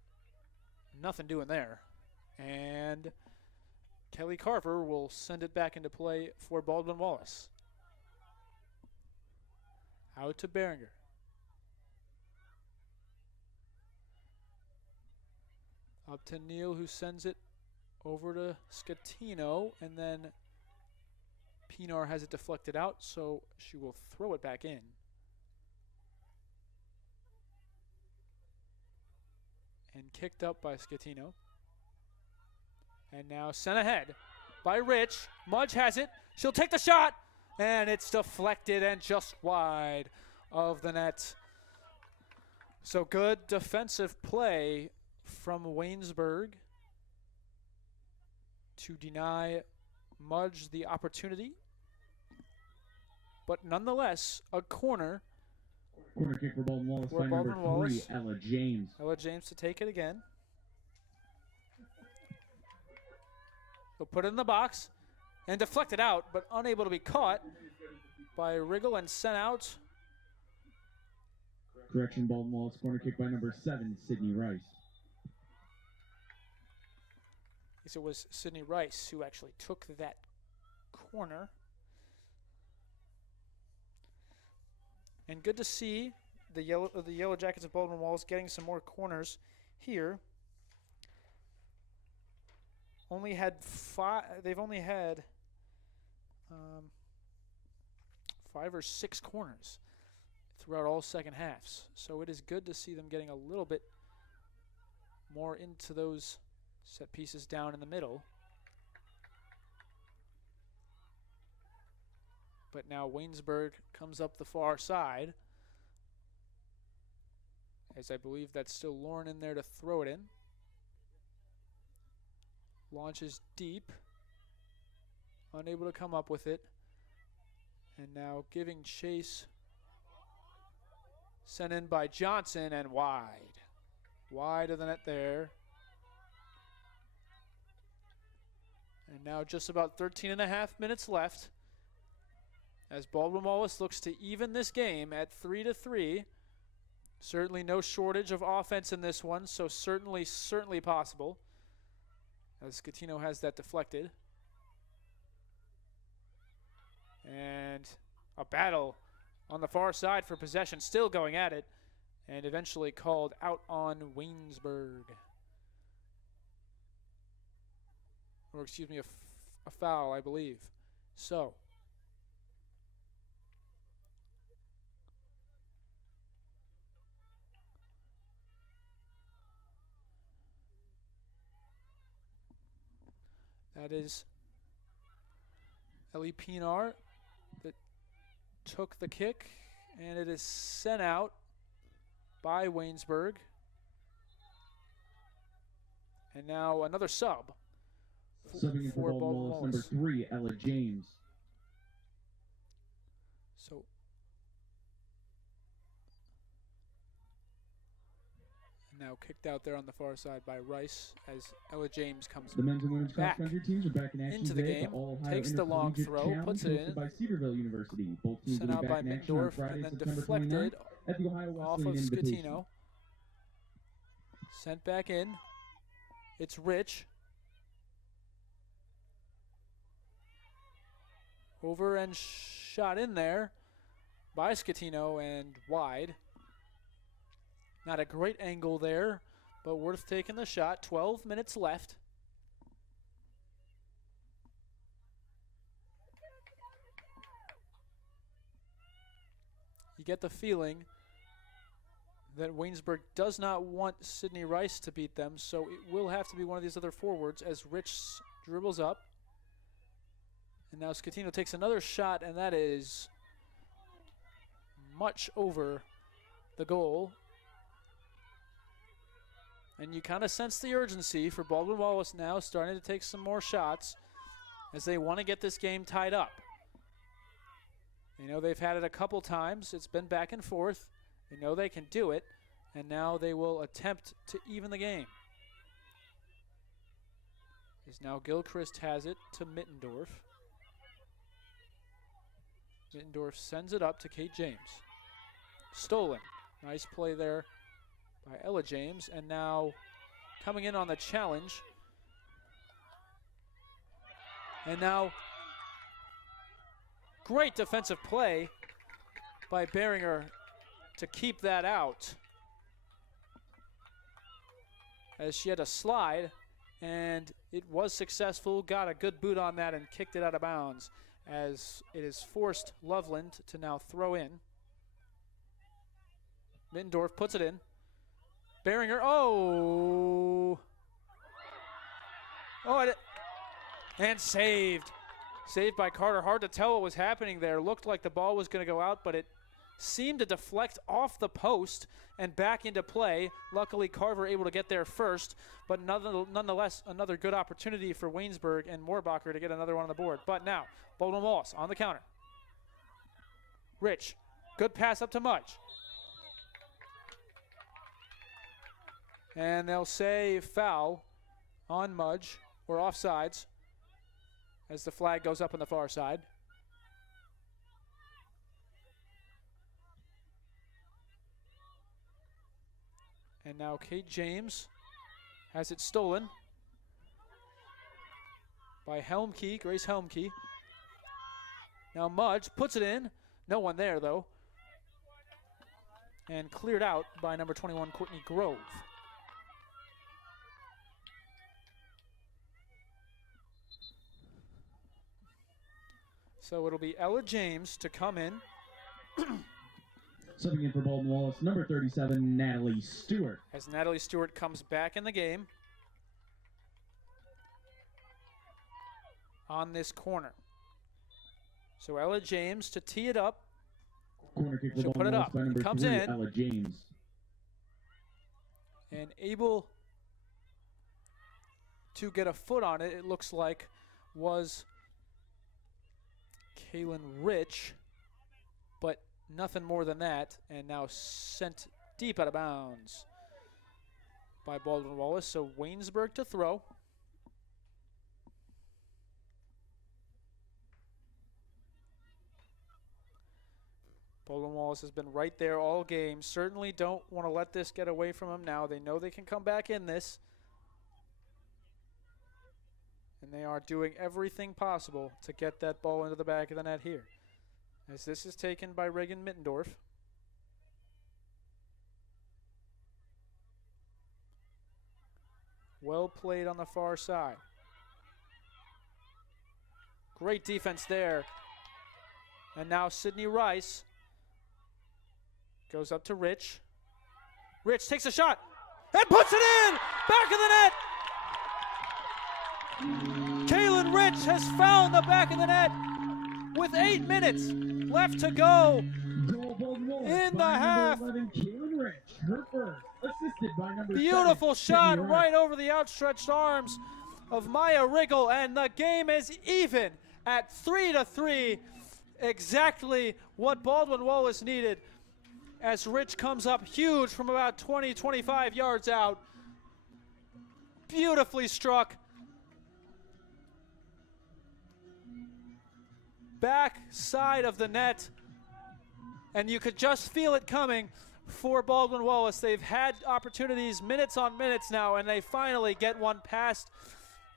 nothing doing there. And Kelly Carver will send it back into play for Baldwin Wallace. Out to Behringer. Up to Neal, who sends it over to Scatino, and then Pinar has it deflected out, so she will throw it back in. And kicked up by Scatino. And now sent ahead by Rich. Mudge has it. She'll take the shot, and it's deflected and just wide of the net. So good defensive play from Waynesburg to deny Mudge the opportunity. But nonetheless, a corner. Corner kick for Baldwin Wallace by Baldwin number 3, Ella James. Ella James to take it again. He'll put it in the box and deflect it out, but unable to be caught by Riggle and sent out. Correction, Baldwin Wallace corner kick by number 7, Sydney Rice. It was Sydney Rice who actually took that corner. And good to see the Yellow Jackets of Baldwin Wallace getting some more corners here. They've only had 5 or 6 corners throughout all second halves. So it is good to see them getting a little bit more into those set pieces down in the middle. But now Waynesburg comes up the far side, as I believe that's still Lauren in there to throw it in. Launches deep, unable to come up with it. And now giving chase, sent in by Johnson and wide. Wide of the net there. And now just about 13 and a half minutes left as Baldwin Wallace looks to even this game at 3-3. Certainly no shortage of offense in this one, so certainly possible, as Scatino has that deflected. And a battle on the far side for possession, still going at it, and eventually called out on Waynesburg. Or excuse me, a foul, I believe. So that is Ellie Pinar that took the kick, and it is sent out by Waynesburg. And now another sub. Subbing in for Baldwin Wallace, number 3, Ella James. So now kicked out there on the far side by Rice as Ella James comes the men's and women's back cross-country teams are back in action into the today game. Takes the Intercollegiate long throw, Challenge puts it in. By Cedarville University. Both teams Sent will be out by back in action on Middendorf Friday, and then September deflected 29th at the Ohio off of Wesleyan Invitational. Scatino. Sent back in. It's Rich. Over and shot in there by Scatino and wide. Not a great angle there, but worth taking the shot. 12 minutes left. You get the feeling that Waynesburg does not want Sidney Rice to beat them, so it will have to be one of these other forwards as Rich dribbles up. And now Scatino takes another shot, and that is much over the goal. And you kind of sense the urgency for Baldwin Wallace now, starting to take some more shots as they want to get this game tied up. You know, they've had it a couple times. It's been back and forth. They know they can do it, and now they will attempt to even the game. As now Gilchrist has it to Middendorf. Middendorf sends it up to Kate James. Stolen. Nice play there by Ella James. And now coming in on the challenge. And now great defensive play by Beringer to keep that out. As she had a slide, and it was successful. Got a good boot on that and kicked it out of bounds, as it is forced Loveland to now throw in. Middendorf puts it in. Beringer, oh, and saved. Saved by Carter. Hard to tell what was happening there. Looked like the ball was going to go out, but it seemed to deflect off the post and back into play. Luckily, Carver able to get there first, but nonetheless, another good opportunity for Waynesburg and Moorbacher to get another one on the board. But now, Baldwin Wallace on the counter. Rich, good pass up to Mudge. And they'll say foul on Mudge, or offsides, as the flag goes up on the far side. And now Kate James has it stolen by Helmke, Grace Helmke. Now Mudge puts it in. No one there, though. And cleared out by number 21, Courtney Grove. So it'll be Ella James to come in. Subbing in for Baldwin Wallace, number 37, Natalie Stewart. As Natalie Stewart comes back in the game on this corner. So Ella James to tee it up. Corner kick for She'll put it up. Number Comes 3, in. Ella James. And able to get a foot on it, it looks like, was Kaylin Rich, but nothing more than that, and now sent deep out of bounds by Baldwin Wallace. So Waynesburg to throw. Baldwin Wallace has been right there all game. Certainly don't want to let this get away from them now. They know they can come back in this. And they are doing everything possible to get that ball into the back of the net here. As this is taken by Reagan Middendorf. Well played on the far side. Great defense there. And now Sidney Rice goes up to Rich. Rich takes a shot and puts it in! Back of the net! Kaylin Rich has found the back of the net with 8 minutes left to go in the half. Rich, her first, assisted by number Beautiful 7, shot Sydney right over the outstretched arms of Maya Riggle, and the game is even at 3-3. Exactly what Baldwin Wallace needed, as Rich comes up huge from about 20-25 yards out. Beautifully struck. Back side of the net, and you could just feel it coming for Baldwin Wallace. They've had opportunities minutes on minutes now, and they finally get one past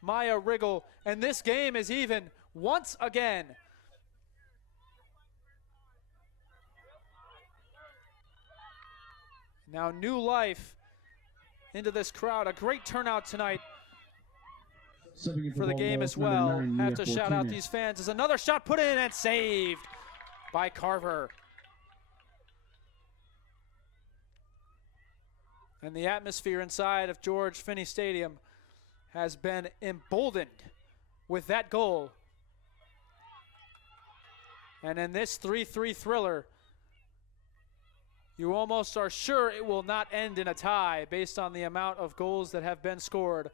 Maya Riggle, and this game is even once again. Now new life into this crowd. A great turnout tonight for the game as well. Have to shout out these fans as another shot put in and saved by Carver. And the atmosphere inside of George Finnie Stadium has been emboldened with that goal. And in this 3-3 thriller, you almost are sure it will not end in a tie based on the amount of goals that have been scored.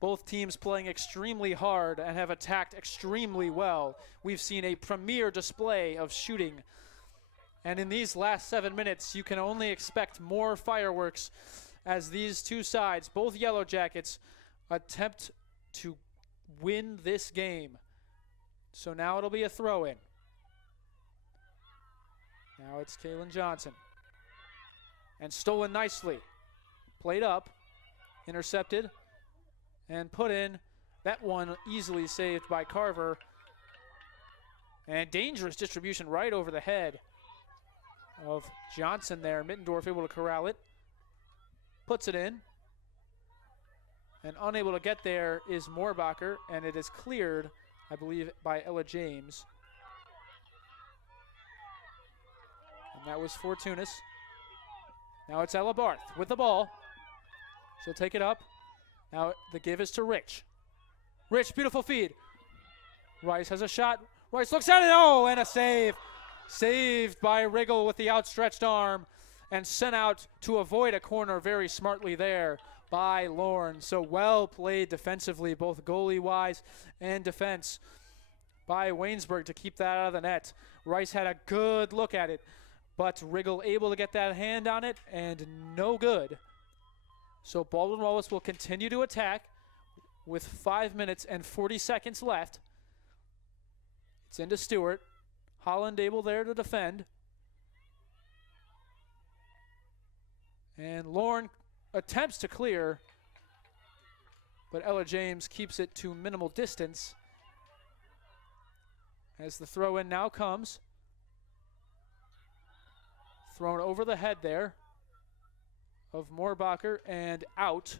Both teams playing extremely hard and have attacked extremely well. We've seen a premier display of shooting. And in these last 7 minutes, you can only expect more fireworks as these two sides, both Yellow Jackets, attempt to win this game. So now it'll be a throw-in. Now it's Kaylin Johnson. And stolen nicely. Played up, intercepted, and put in. That one easily saved by Carver. And dangerous distribution right over the head of Johnson there. Mittendorf able to corral it. Puts it in. And unable to get there is Moorbacher, and it is cleared, I believe, by Ella James. And that was Fortunis. Now it's Ella Barth with the ball. She'll take it up. Now the give is to Rich. Rich, beautiful feed. Rice has a shot. Rice looks at it. Oh, and a save. Saved by Riggle with the outstretched arm and sent out to avoid a corner very smartly there by Lorne. So well played defensively, both goalie-wise and defense by Waynesburg to keep that out of the net. Rice had a good look at it, but Riggle able to get that hand on it, and no good. So Baldwin Wallace will continue to attack with 5 minutes and 40 seconds left. It's into Stewart. Holland able there to defend. And Lorne attempts to clear, but Ella James keeps it to minimal distance as the throw-in now comes. Thrown over the head there of Moorbacher and out.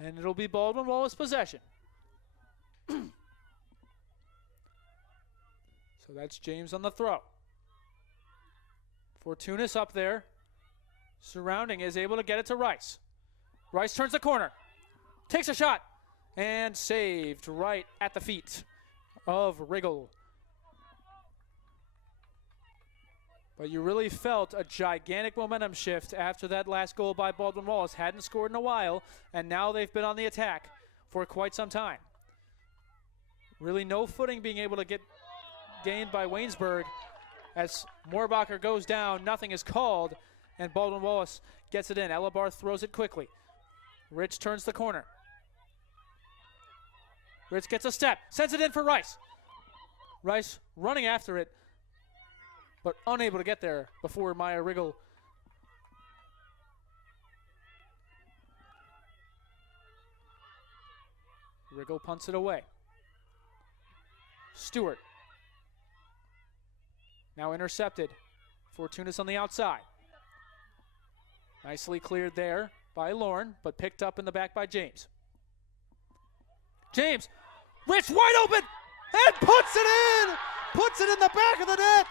And it'll be Baldwin Wallace possession. So that's James on the throw. Fortunis up there. Surrounding is able to get it to Rice. Rice turns the corner. Takes a shot. And saved right at the feet of Riggle. But you really felt a gigantic momentum shift after that last goal by Baldwin Wallace. Hadn't scored in a while, and now they've been on the attack for quite some time. Really no footing being able to get gained by Waynesburg. As Moorbacher goes down, nothing is called, and Baldwin Wallace gets it in. Ella Barth throws it quickly. Rich turns the corner. Rich gets a step, sends it in for Rice. Rice running after it, but unable to get there before Maya Riggle. Riggle punts it away. Stewart. Now intercepted. Fortunis on the outside. Nicely cleared there by Lorne, but picked up in the back by James. James, Rich wide open, and puts it in! Puts it in the back of the net!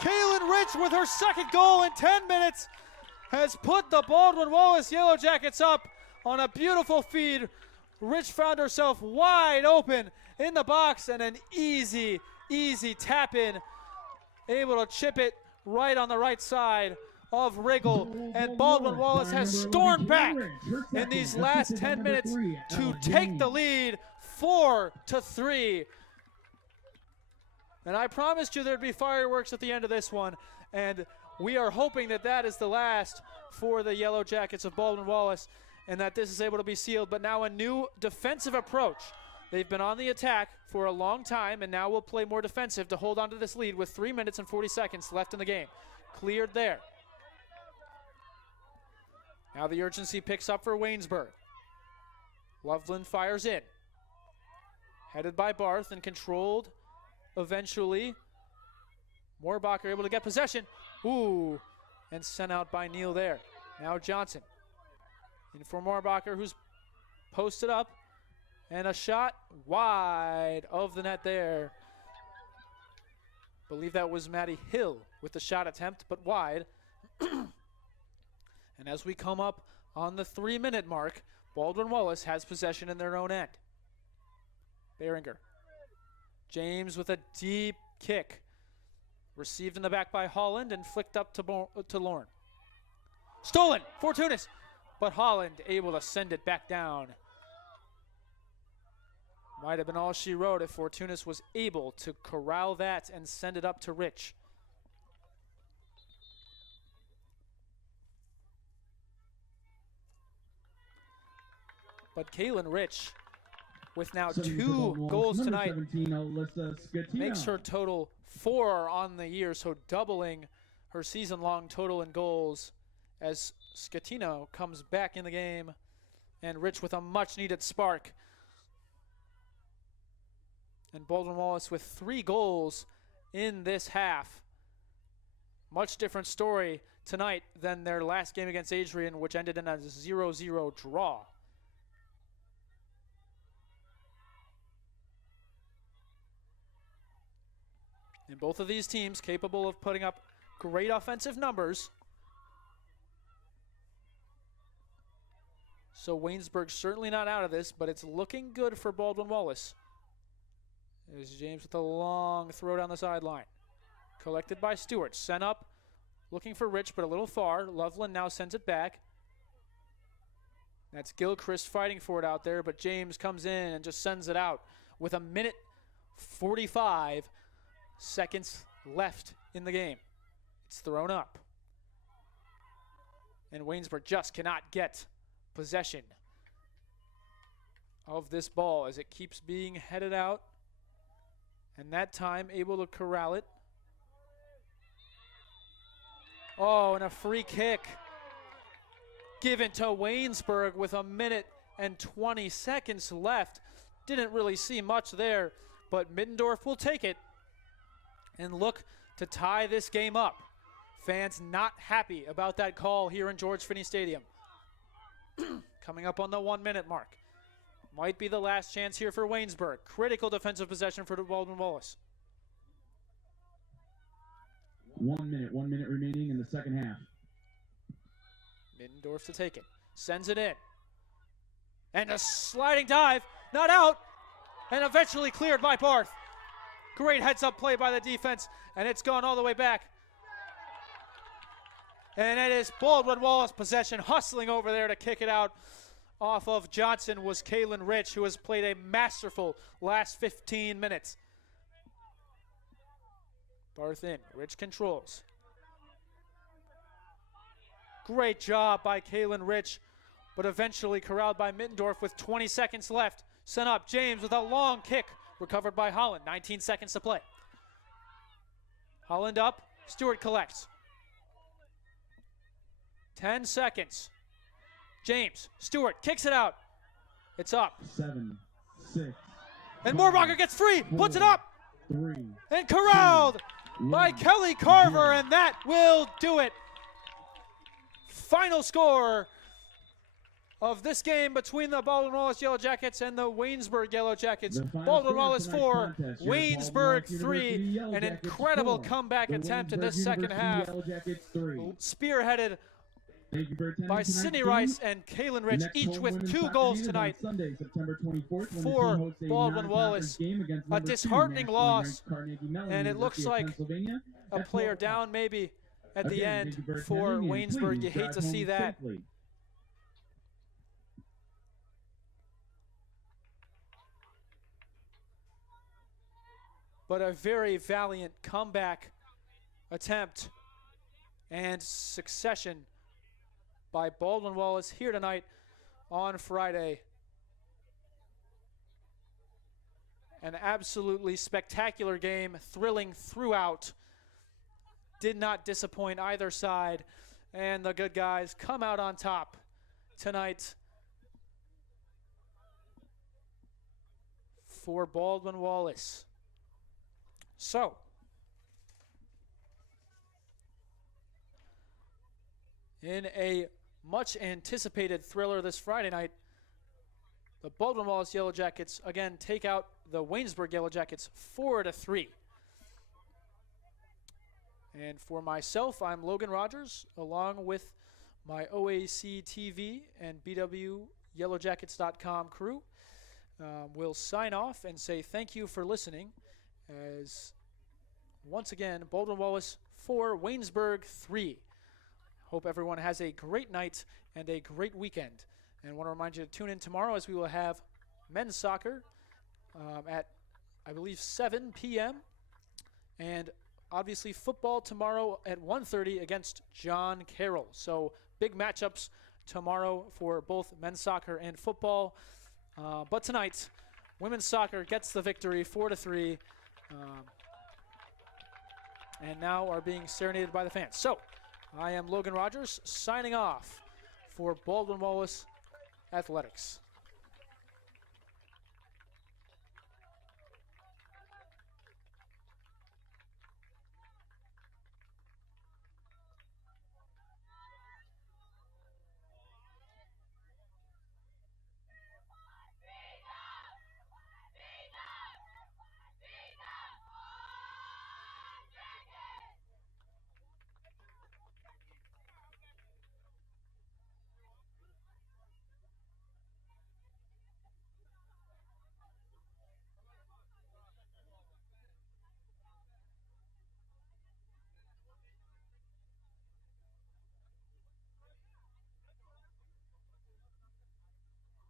Kaylin Rich with her second goal in 10 minutes has put the Baldwin Wallace Yellow Jackets up on a beautiful feed. Rich found herself wide open in the box, and an easy tap in. Able to chip it right on the right side of Wriggle, and Baldwin Wallace has stormed back in these last 10 minutes to take the lead 4-3. And I promised you there'd be fireworks at the end of this one, and we are hoping that that is the last for the Yellow Jackets of Baldwin Wallace and that this is able to be sealed. But now a new defensive approach. They've been on the attack for a long time, and now will play more defensive to hold on to this lead with 3 minutes and 40 seconds left in the game. Cleared there. Now the urgency picks up for Waynesburg. Loveland fires in. Headed by Barth and controlled eventually. Moorbacher able to get possession. Ooh, and sent out by Neal there. Now Johnson. In for Moorbacher, who's posted up. And a shot wide of the net there. Believe that was Matty Hill with the shot attempt, but wide. And as we come up on the 3-minute mark, Baldwin Wallace has possession in their own end. Behringer. James with a deep kick. Received in the back by Holland and flicked up to Lorne. Stolen, Fortunis, but Holland able to send it back down. Might have been all she wrote if Fortunis was able to corral that and send it up to Rich. But Kaylin Rich, with now 2 goals tonight, makes her total 4 on the year, so doubling her season-long total in goals as Scatino comes back in the game, and Rich with a much-needed spark. And Baldwin Wallace with 3 goals in this half. Much different story tonight than their last game against Adrian, which ended in a 0-0 draw. And both of these teams capable of putting up great offensive numbers. So Waynesburg certainly not out of this, but it's looking good for Baldwin Wallace. There's James with a long throw down the sideline. Collected by Stewart. Sent up, looking for Rich, but a little far. Loveland now sends it back. That's Gilchrist fighting for it out there, but James comes in and just sends it out with 1:45 seconds left in the game. It's thrown up. And Waynesburg just cannot get possession of this ball as it keeps being headed out. And that time able to corral it. Oh, and a free kick given to Waynesburg with 1:20 seconds left. Didn't really see much there, but Middendorf will take it and look to tie this game up. Fans not happy about that call here in George Finnie Stadium. Coming up on the 1-minute mark. Might be the last chance here for Waynesburg. Critical defensive possession for Baldwin Wallace. 1 minute remaining in the second half. Middendorf to take it. Sends it in. And a sliding dive. Not out. And eventually cleared by Barth. Great heads-up play by the defense. And it's gone all the way back. And it is Baldwin Wallace possession. Hustling over there to kick it out. Off of Johnson was Kaylin Rich, who has played a masterful last 15 minutes. Barth in. Rich controls. Great job by Kaylin Rich, but eventually corralled by Middendorf with 20 seconds left. Sent up. James with a long kick. Recovered by Holland. 19 seconds to play. Holland up. Stewart collects. 10 seconds. James, Stewart kicks it out. It's up. 7, 6. And Moorbacher gets free, 4, puts it up. 3. And corralled 2, by 1. Kelly Carver, and that will do it. Final score of this game between the Baldwin Wallace Yellow Jackets and the Waynesburg Yellow Jackets. Baldwin Wallace 4, Waynesburg 3. An incredible comeback attempt in this second half. Spearheaded by Sydney Rice and Kaylin Rich, each with 2 goals tonight for Baldwin Wallace. A disheartening loss, and it looks like a player down maybe at the end for Waynesburg. You hate to see that. Safely. But a very valiant comeback attempt and succession by Baldwin Wallace here tonight on Friday. An absolutely spectacular game, thrilling throughout. Did not disappoint either side. And the good guys come out on top tonight for Baldwin Wallace. So, in a much anticipated thriller this Friday night, the Baldwin Wallace Yellow Jackets again take out the Waynesburg Yellow Jackets 4-3. And for myself, I'm Logan Rogers, along with my OAC TV and BWYellowJackets.com crew. We'll sign off and say thank you for listening, as once again, Baldwin Wallace 4, Waynesburg 3. Hope everyone has a great night and a great weekend. And I want to remind you to tune in tomorrow, as we will have men's soccer at, I believe, 7 p.m. And obviously football tomorrow at 1:30 against John Carroll. So big matchups tomorrow for both men's soccer and football. But tonight, women's soccer gets the victory 4-3. And now are being serenaded by the fans. So, I am Logan Rogers signing off for Baldwin Wallace Athletics.